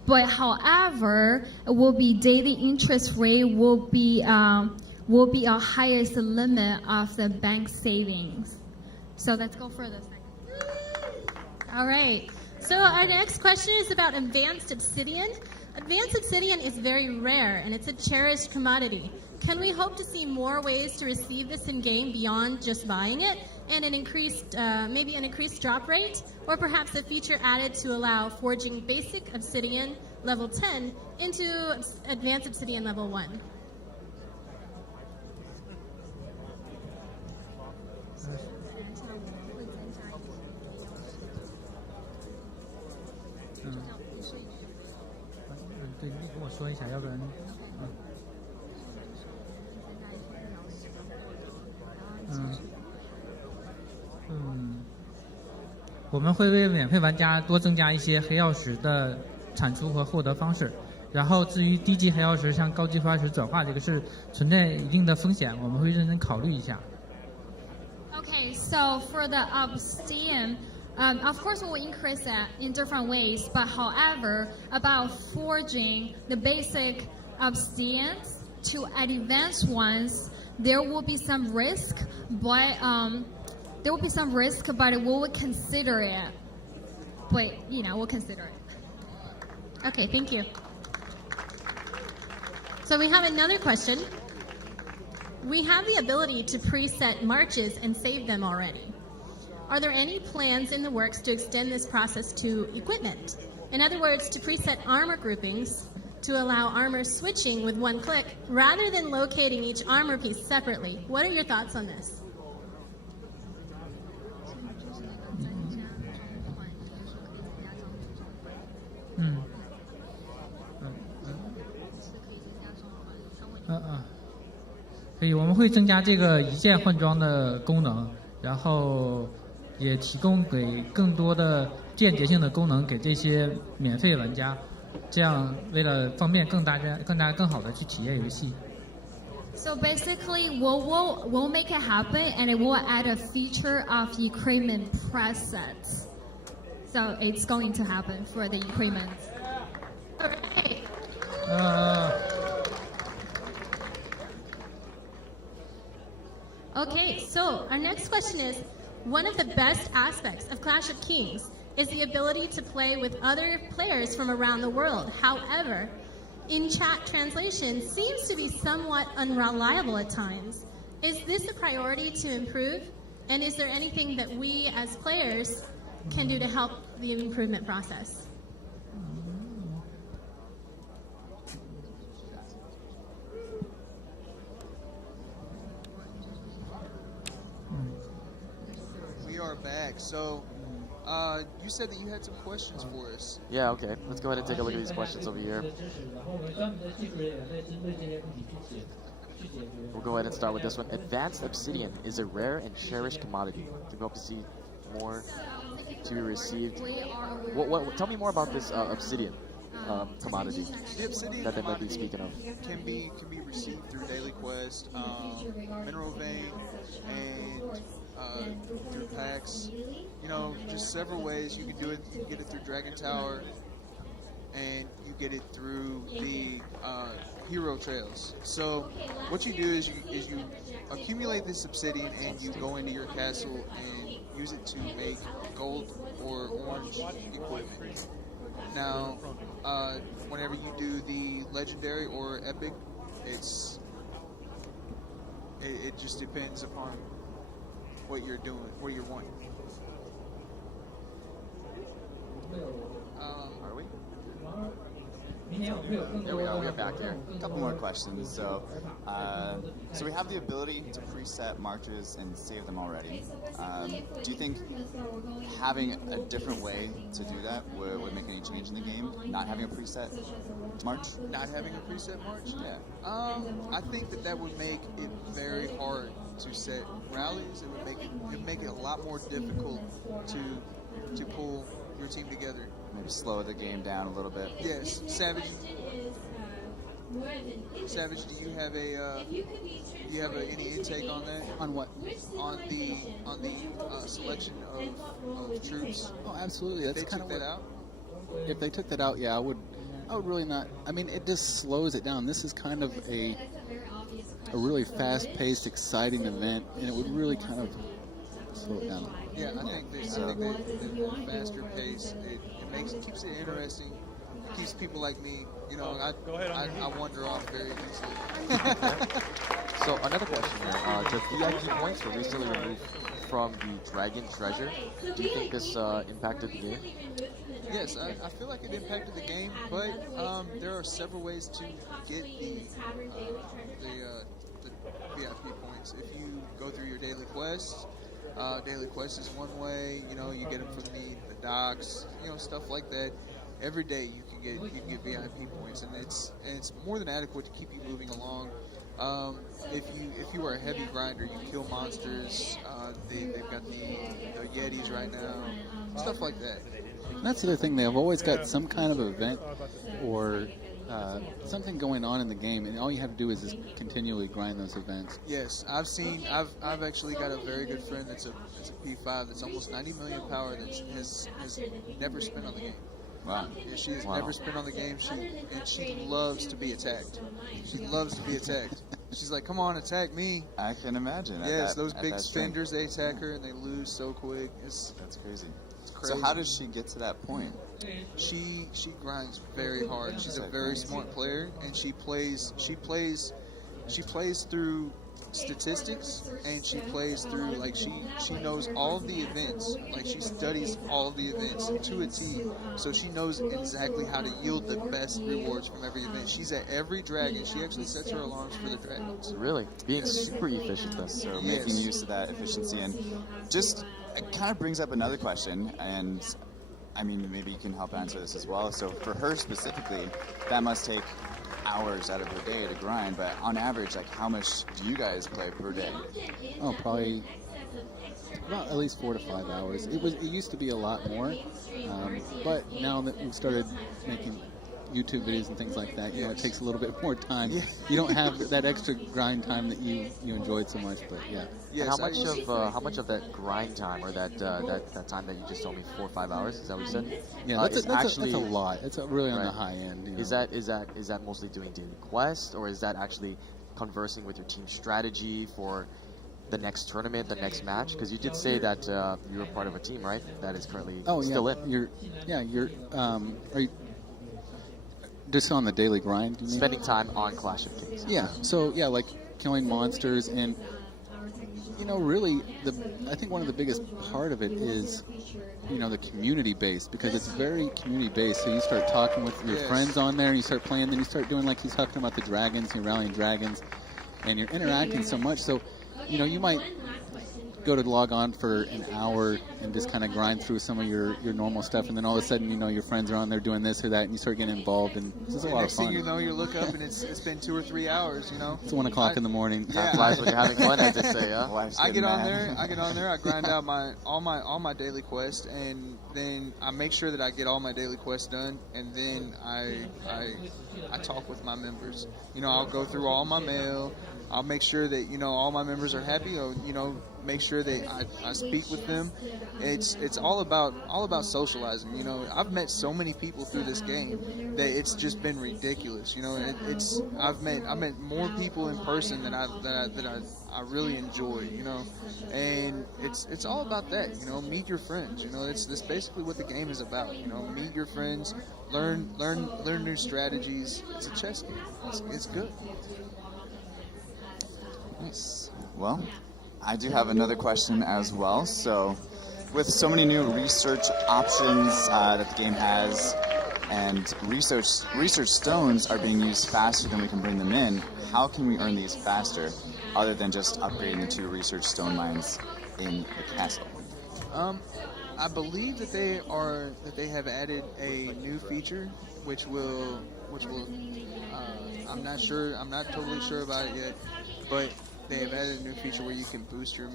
But however, it will be daily interest rate will be our highest limit of the bank savings. So let's go further. All right. So our next question is about advanced obsidian. Advanced obsidian is very rare and it's a cherished commodity. Can we hope to see more ways to receive this in game beyond just buying it, and maybe an increased drop rate, or perhaps a feature added to allow forging basic obsidian level 10 into advanced obsidian level 1?对，你跟我说一下，要不然。我们会为免费玩家多增加一些黑曜石的产出和获得方式，然后至于低级黑曜石向高级黑曜石转化，这个是存在一定的风险，我们会认真考虑一下。Okay, so for the obsidian, of course we will increase that in different ways, but however, about forging the basic obsidians to advanced ones, there will be some risk, but we will consider it. But we'll consider it. Okay, thank you. So we have another question. We have the ability to preset marches and save them already. Are there any plans in the works to extend this process to equipment? In other words, to preset armor groupings to allow armor switching with one click rather than locating each armor piece separately. What are your thoughts on this? Mm. 可以，我们会增加这个一键换装的功能，然后也提供给更多的便捷性的功能给这些免费玩家，这样为了方便更好的去体验游戏。So basically, we'll make it happen, and it will add a feature of equipment presets. So it's going to happen for the equipment. Okay, so our next question is, one of the best aspects of Clash of Kings is the ability to play with other players from around the world. However, in-chat translation seems to be somewhat unreliable at times. Is this a priority to improve? And is there anything that we as players can do to help the improvement process? We are back. So, you said that you had some questions for us. Yeah, okay. Let's go ahead and take a look at these questions over here. We'll go ahead and start with this one. Advanced obsidian is a rare and cherished commodity. Do we hope to see more to be received? Tell me more about this obsidian commodity The obsidian that they might be speaking of. can be received through daily quest, mineral vein, and through packs. Just several ways you can do it. You can get it through Dragon Tower, and you get it through the hero trails. So what you do is you accumulate this obsidian and you go into your castle and use it to make gold or orange equipment. Now, whenever you do the legendary or epic, it just depends upon what you're doing, what you're wanting. Are we? There we are. We're back here. A couple more questions. So we have the ability to preset marches and save them already. Do you think having a different way to do that would make any change in the game? Not having a preset march? Not having a preset march? Yeah. I think that would make it very hard to set rallies. It would make it a lot more difficult to pull your team together. Maybe slow the game down a little bit. Yes, Savage. Savage, do you have any intake on that? On what? On the selection of troops. Oh, absolutely. That's They kind took of that out. If they took that out, yeah, I would really not. I mean, it just slows it down. This is kind of a really fast-paced, exciting event, and it would really kind of slow it down. Yeah, I think that faster pace it keeps it interesting. It keeps people like me. I wander off very easily. So another question here. The VIP points were recently removed from the Dragon Treasure. Do you think this impacted the game? Yes, I feel like it impacted the game, but there are several ways to get the VIP points. If you go through your daily quests, daily quest is one way. You get them from the docks, stuff like that. Every day you can get VIP points, and it's more than adequate to keep you moving along. If you are a heavy grinder, you kill monsters. They've got the Yetis right now, stuff like that. And that's the other thing. They've always got some kind of event or something going on in the game, and all you have to do is just continually grind those events. Yes, I've actually got a very good friend that's a P5 that's almost 90 million power that has never spent on the game. Wow. Yeah, she has never spent on the game. She loves to be attacked. She loves to be attacked. She's like, come on, attack me. I can imagine. Yes, those big spenders, they attack her and they lose so quick. That's crazy. It's crazy. So how does she get to that point? She grinds very hard. She's a very smart player, and she plays through statistics, and she plays through, like, she knows all of the events. Like, she studies all of the events to a T, so she knows exactly how to yield the best rewards from every event. She's at every dragon. She actually sets her alarms for the dragons. Really? Being super efficient then. So making use of that efficiency, and just it kind of brings up another question, and I mean, maybe you can help answer this as well. So for her specifically, that must take hours out of her day to grind, but on average, like, how much do you guys play per day? Oh, probably about at least 4 to 5 hours. It used to be a lot more, but now that we've started making YouTube videos and things like that, you know, it takes a little bit more time. You don't have that extra grind time that you enjoyed so much, but yeah. And how much of that grind time, or that time that you just told me, 4 or 5 hours? Is that what you said? Yeah, that's a lot. It's really on the high end. You know? Is that mostly doing daily quests, or is that actually conversing with your team's strategy for the next tournament, the next match? Because you did say that you were part of a team, right? That is currently still in. Are you just on the daily grind? You mean? Spending time on Clash of Kings. Yeah. So yeah, like killing monsters, and you know, really, I think one of the biggest part of it is, you know, the community base, because it's very community based. So you start talking with your friends on there, and you start playing, then you start doing, like he's talking about, the dragons, you're rallying dragons, and you're interacting so much. So, you know, you might go to log on for an hour and just kind of grind through some of your normal stuff, and then all of a sudden, you know, your friends are on there doing this or that, and you start getting involved, and it's just a lot of fun. Next thing you know, you look up and it's been 2 or 3 hours, you know. It's 1 o'clock in the morning. Yeah. Flies when you're having fun, as they say, yeah. I get on there, I grind out all my daily quests, and then I make sure that I get all my daily quests done, and then I talk with my members. You know, I'll go through all my mail. I'll make sure that, you know, all my members are happy, or, you know, make sure that I speak with them. It's all about socializing. You know, I've met so many people through this game that it's just been ridiculous. You know, I've met more people in person than I really enjoy. You know, and it's all about that. You know, meet your friends. You know, that's basically what the game is about. You know, meet your friends, learn new strategies. It's a chess game. It's good. Nice. Well, I do have another question as well. So, with so many new research options that the game has, and research stones are being used faster than we can bring them in, how can we earn these faster, other than just upgrading the 2 research stone mines in the castle? I believe that they have added a new feature, which will I'm not totally sure about it yet, but they have added a new feature where you can boost your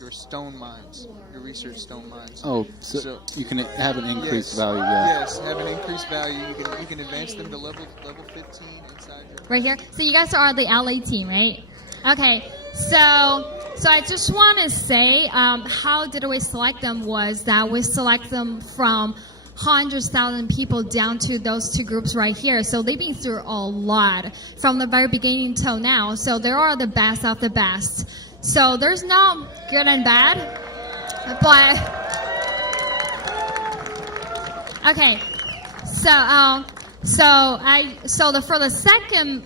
your stone mines, your research stone mines. Oh, so you can have an increased value, yeah. Yes, have an increased value. You can advance them to level 15 inside your... Right here. So you guys are the LA team, right? Okay. So I just want to say, how did we select them was that we select them from hundreds of thousands of people down to those 2 groups right here. So they've been through a lot from the very beginning till now. So they are the best of the best. So there's no good and bad, but okay. For the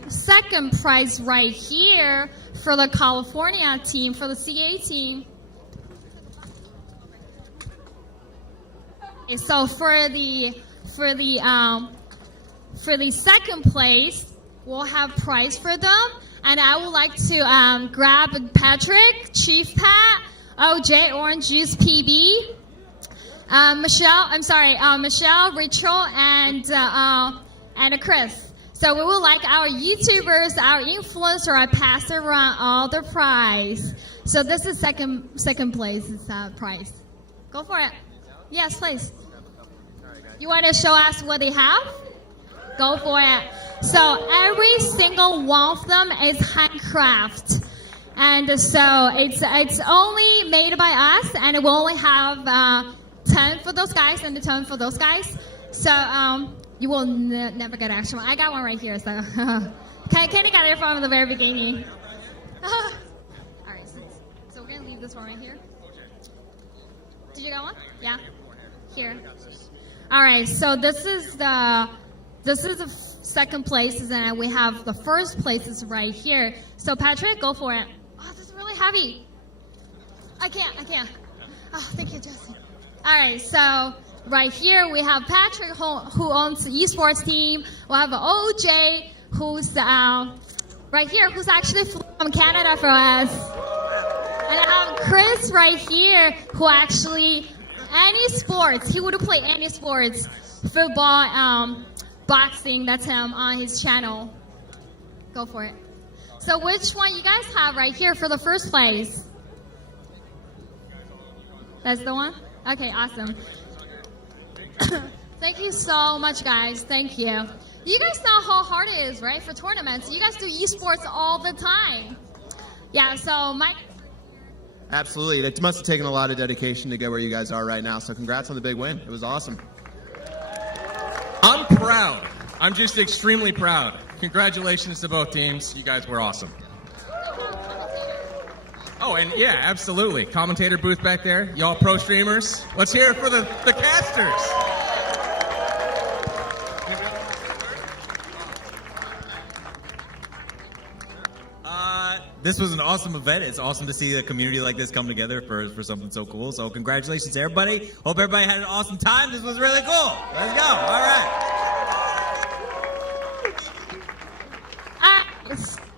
second prize right here for the California team, for the CA team. So for the second place, we'll have prize for them, and I would like to grab Patrick, Chief Pat, OJ, Orange Juice PB, Michelle, Rachel, and Chris. So we would like our YouTubers, our influencers, our pass around all the prize. So this is second place prize. Go for it. Yes, please. You want to show us what they have? Go for it. So every single one of them is handcraft. And so it's only made by us, and we only have 10 for those guys and 10 for those guys. So you will never get an extra one. I got one right here, so Kenny got it from the very beginning. All right, so we're gonna leave this one right here. Did you get one? Yeah. Here. All right. So this is the second places, and we have the first places right here. So Patrick, go for it. Oh, this is really heavy. I can't. Oh, thank you, Jesse. All right. So right here we have Patrick who owns the esports team. We have OJ who's right here who's actually from Canada for us. And I have Chris right here who actually, any sports, he would play any sports, football, boxing, that's him on his channel. Go for it. So which one you guys have right here for the first place? That's the one? Okay, awesome. Thank you so much, guys. Thank you. You guys know how hard it is, right, for tournaments. You guys do esports all the time. Yeah, so Mike. Absolutely. It must have taken a lot of dedication to get where you guys are right now. So congrats on the big win. It was awesome. I'm proud. I'm just extremely proud. Congratulations to both teams. You guys were awesome. Oh, and yeah, absolutely. Commentator booth back there. Y'all pro streamers. Let's hear it for the casters. This was an awesome event. It's awesome to see a community like this come together for something so cool. So congratulations to everybody. Hope everybody had an awesome time. This was really cool. Let's go. All right.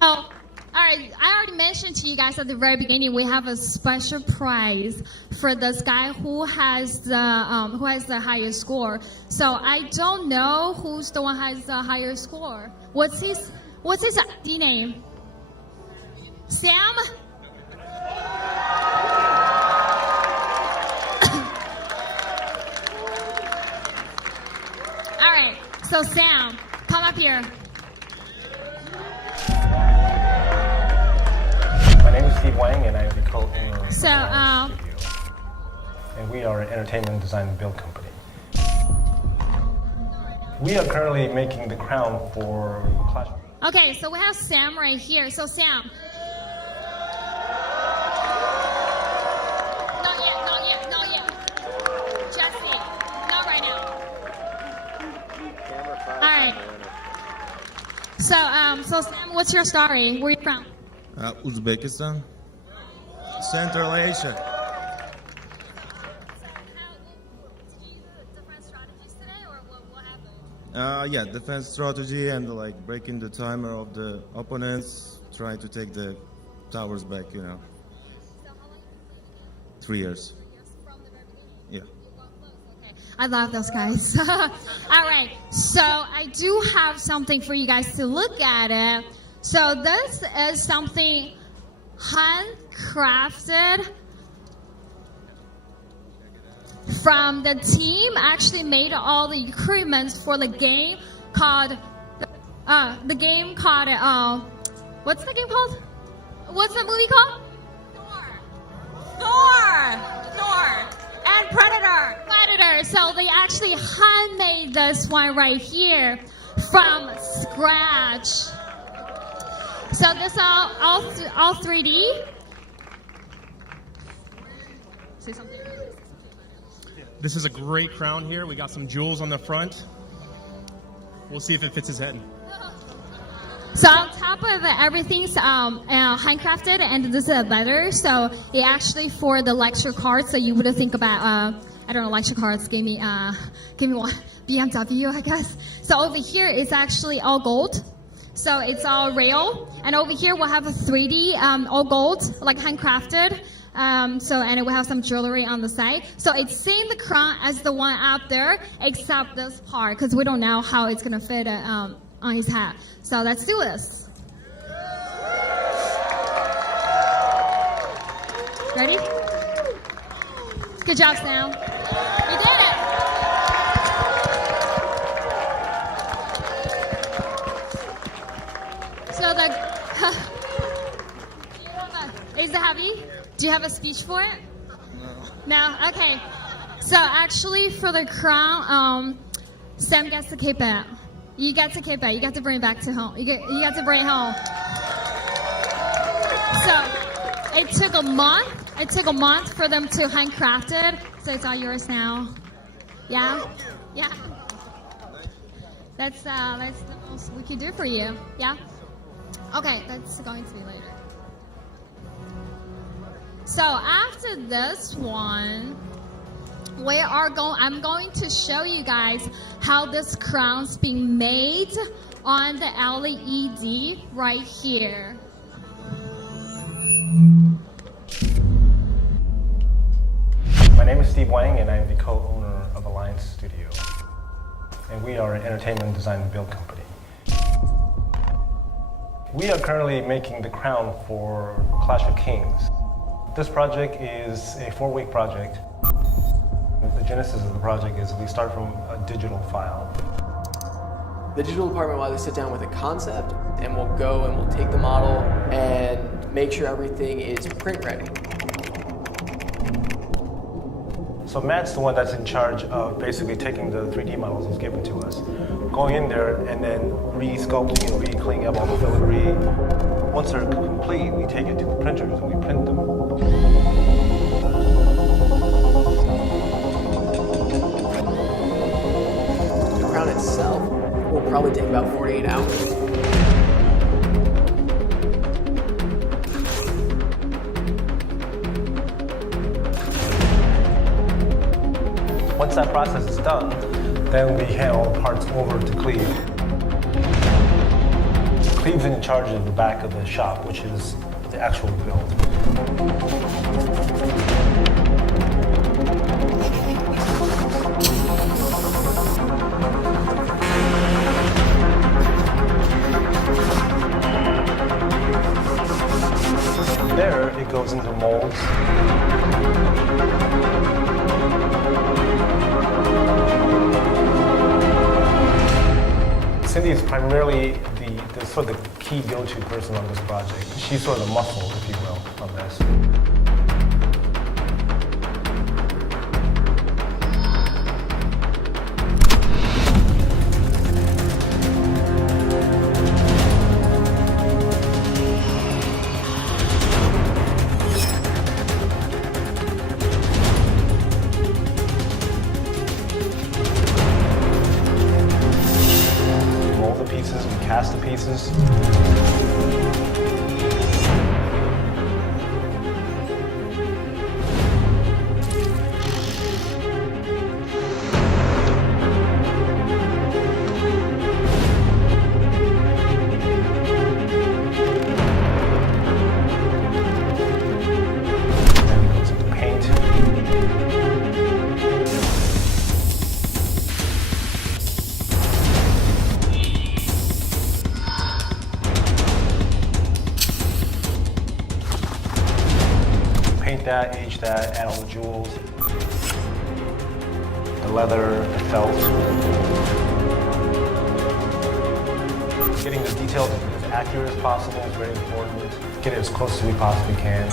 All right. I already mentioned to you guys at the very beginning we have a special prize for this guy who has the highest score. So I don't know who's the one who has the higher score. What's his ID name? Sam? All right, so Sam, come up here. My name is Steve Wang, and I am the co-owner. So, and we are an entertainment design and build company. We are currently making the crown for Clash. Okay, so we have Sam right here. So Sam. Not yet. Jesse, not right now. All right. So Sam, what's your story? Where are you from? Uzbekistan. Central Asia. Yeah, defense strategy and like breaking the timer of the opponents, trying to take the towers back, you know. 3 years. Yeah. I love those guys. All right, so I do have something for you guys to look at it. So this is something handcrafted from the team. Actually made all the equipment for the game called what's the game called? What's the movie called? Thor and Predator. So they actually handmade this one right here from scratch. So this is all 3D. Say something. This is a great crown here. We got some jewels on the front. We'll see if it fits his head. So on top of everything's handcrafted, and this is a leather. So it actually for the lecture cards. So you would think about lecture cards. Give me one BMW, I guess. So over here it's actually all gold. So it's all real, and over here we'll have a 3D all gold, like handcrafted. And we have some jewelry on the side. So it's same the crown as the one up there, except this part, because we don't know how it's gonna fit on his hat. So let's do this. Ready? Good job, Sam. You did it. Is it heavy? Do you have a speech for it? No? Okay. So actually for the crown, Sam gets to keep it. You get to keep it. You get to bring it back to home. You get to bring it home. So it took a month. It took a month for them to handcraft it. So it's all yours now. Yeah? Yeah. That's the most we could do for you. Yeah? Okay, that's going to be later. So after this one, I'm going to show you guys how this crown's being made on the LED right here. My name is Steve Wang, and I'm the co-owner of Alliance Studio. And we are an entertainment design and build company. We are currently making the crown for Clash of Kings. This project is a 4-week project. The genesis of the project is we start from a digital file. The digital department will either sit down with a concept, and we'll go and we'll take the model and make sure everything is print ready. So Matt's the one that's in charge of basically taking the 3D models that was given to us, going in there and then re-sculpting and re-cleaning up all the filigree. Once they're complete, we take it to the printers and we print them. The crown itself will probably take about 48 hours. Once that process is done, then we hand all the parts over to Cleve. Cleve's in charge of the back of the shop, which is the actual build. There, it goes into molds. Cindy is primarily the sort of the key go-to person on this project. She's sort of the muscle, if you will, on this. Cast the pieces. Then it goes into paint. Paint that, age that, add all the jewels, the leather, the felt. Getting the details as accurate as possible is very important. Get it as close as we possibly can.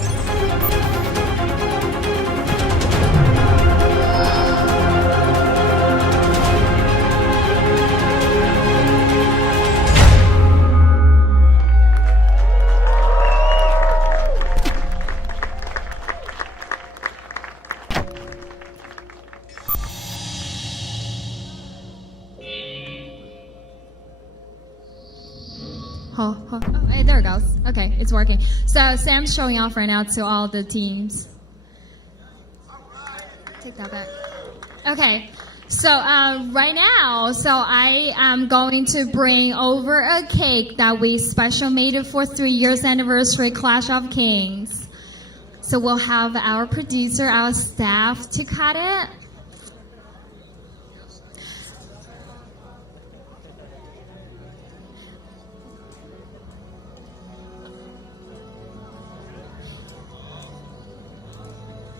Oh, hey, there it goes. Okay, it's working. So Sam's showing off right now to all the teams. Take that back. Okay, so right now, I am going to bring over a cake that we special made it for 3 years anniversary Clash of Kings. So we'll have our producer, our staff to cut it.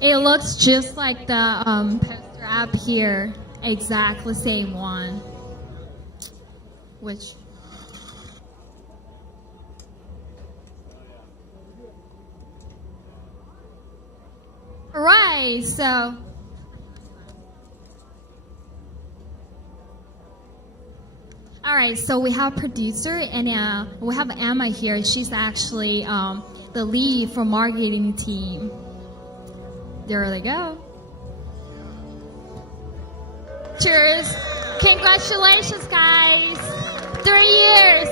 It looks just like the poster up here, exactly same one. Which? right, so. All right, so we have producer and we have Emma here. She's actually the lead for marketing team. There they go. Cheers. Congratulations, guys. 3 years.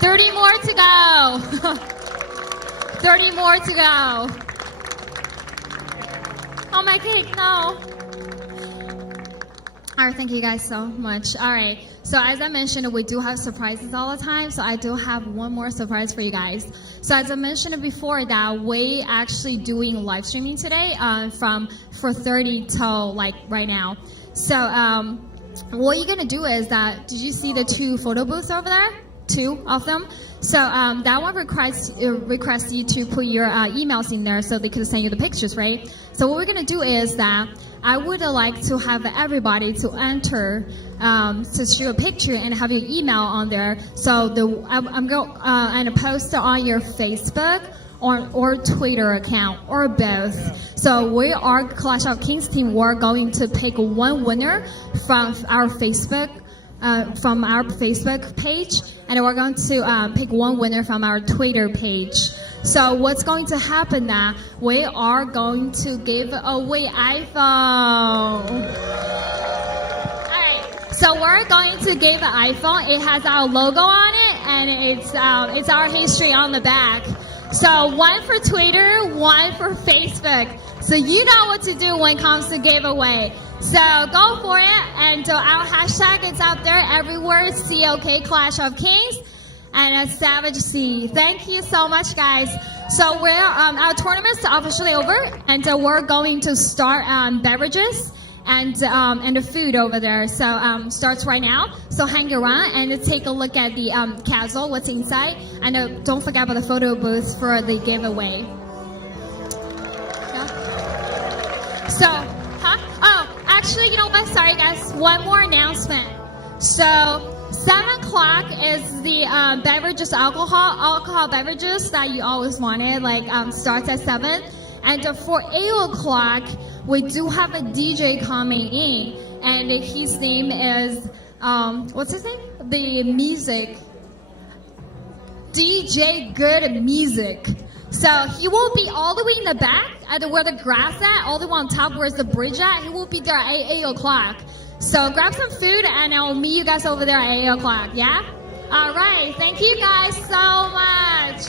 30 more to go. 30 more to go. Oh, my cake, no. All right, thank you guys so much. All right, so as I mentioned, we do have surprises all the time. So I do have one more surprise for you guys. So as I mentioned before, that we actually doing live streaming today from 4:30 till like right now. So what you're gonna do is that, did you see the 2 photo booths over there? 2 of them. So that one requests you to put your emails in there so they can send you the pictures, right? So what we're gonna do is that I would like to have everybody to enter to shoot a picture and have your email on there. So I'm going to post it on your Facebook or Twitter account or both. So we are Clash of Kings team. We're going to pick one winner from our Facebook page, and we're going to pick one winner from our Twitter page. So what's going to happen now, we are going to give away iPhone. Alright, so we're going to give an iPhone. It has our logo on it, and it's our history on the back. So 1 for Twitter, 1 for Facebook. So you know what to do when it comes to giveaway. So go for it, and our hashtag is out there everywhere, COK Clash of Kings. And Savage C. Thank you so much, guys. So our tournament's officially over, and we're going to start beverages and the food over there. So starts right now. So hang around and take a look at the castle, what's inside, and don't forget about the photo booth for the giveaway. Yeah. So, Oh, actually, you know what? Sorry, guys. One more announcement. So. 7 o'clock is the alcohol beverages that you always wanted, like starts at 7. And for 8 o'clock, we do have a DJ coming in, and his name is, what's his name? The music. DJ Good Music. So he will be all the way in the back, at where the grass at, all the way on top, where's the bridge at. He will be there at 8 o'clock. So grab some food, and I'll meet you guys over there at 8 o'clock, yeah? All right, thank you guys so much.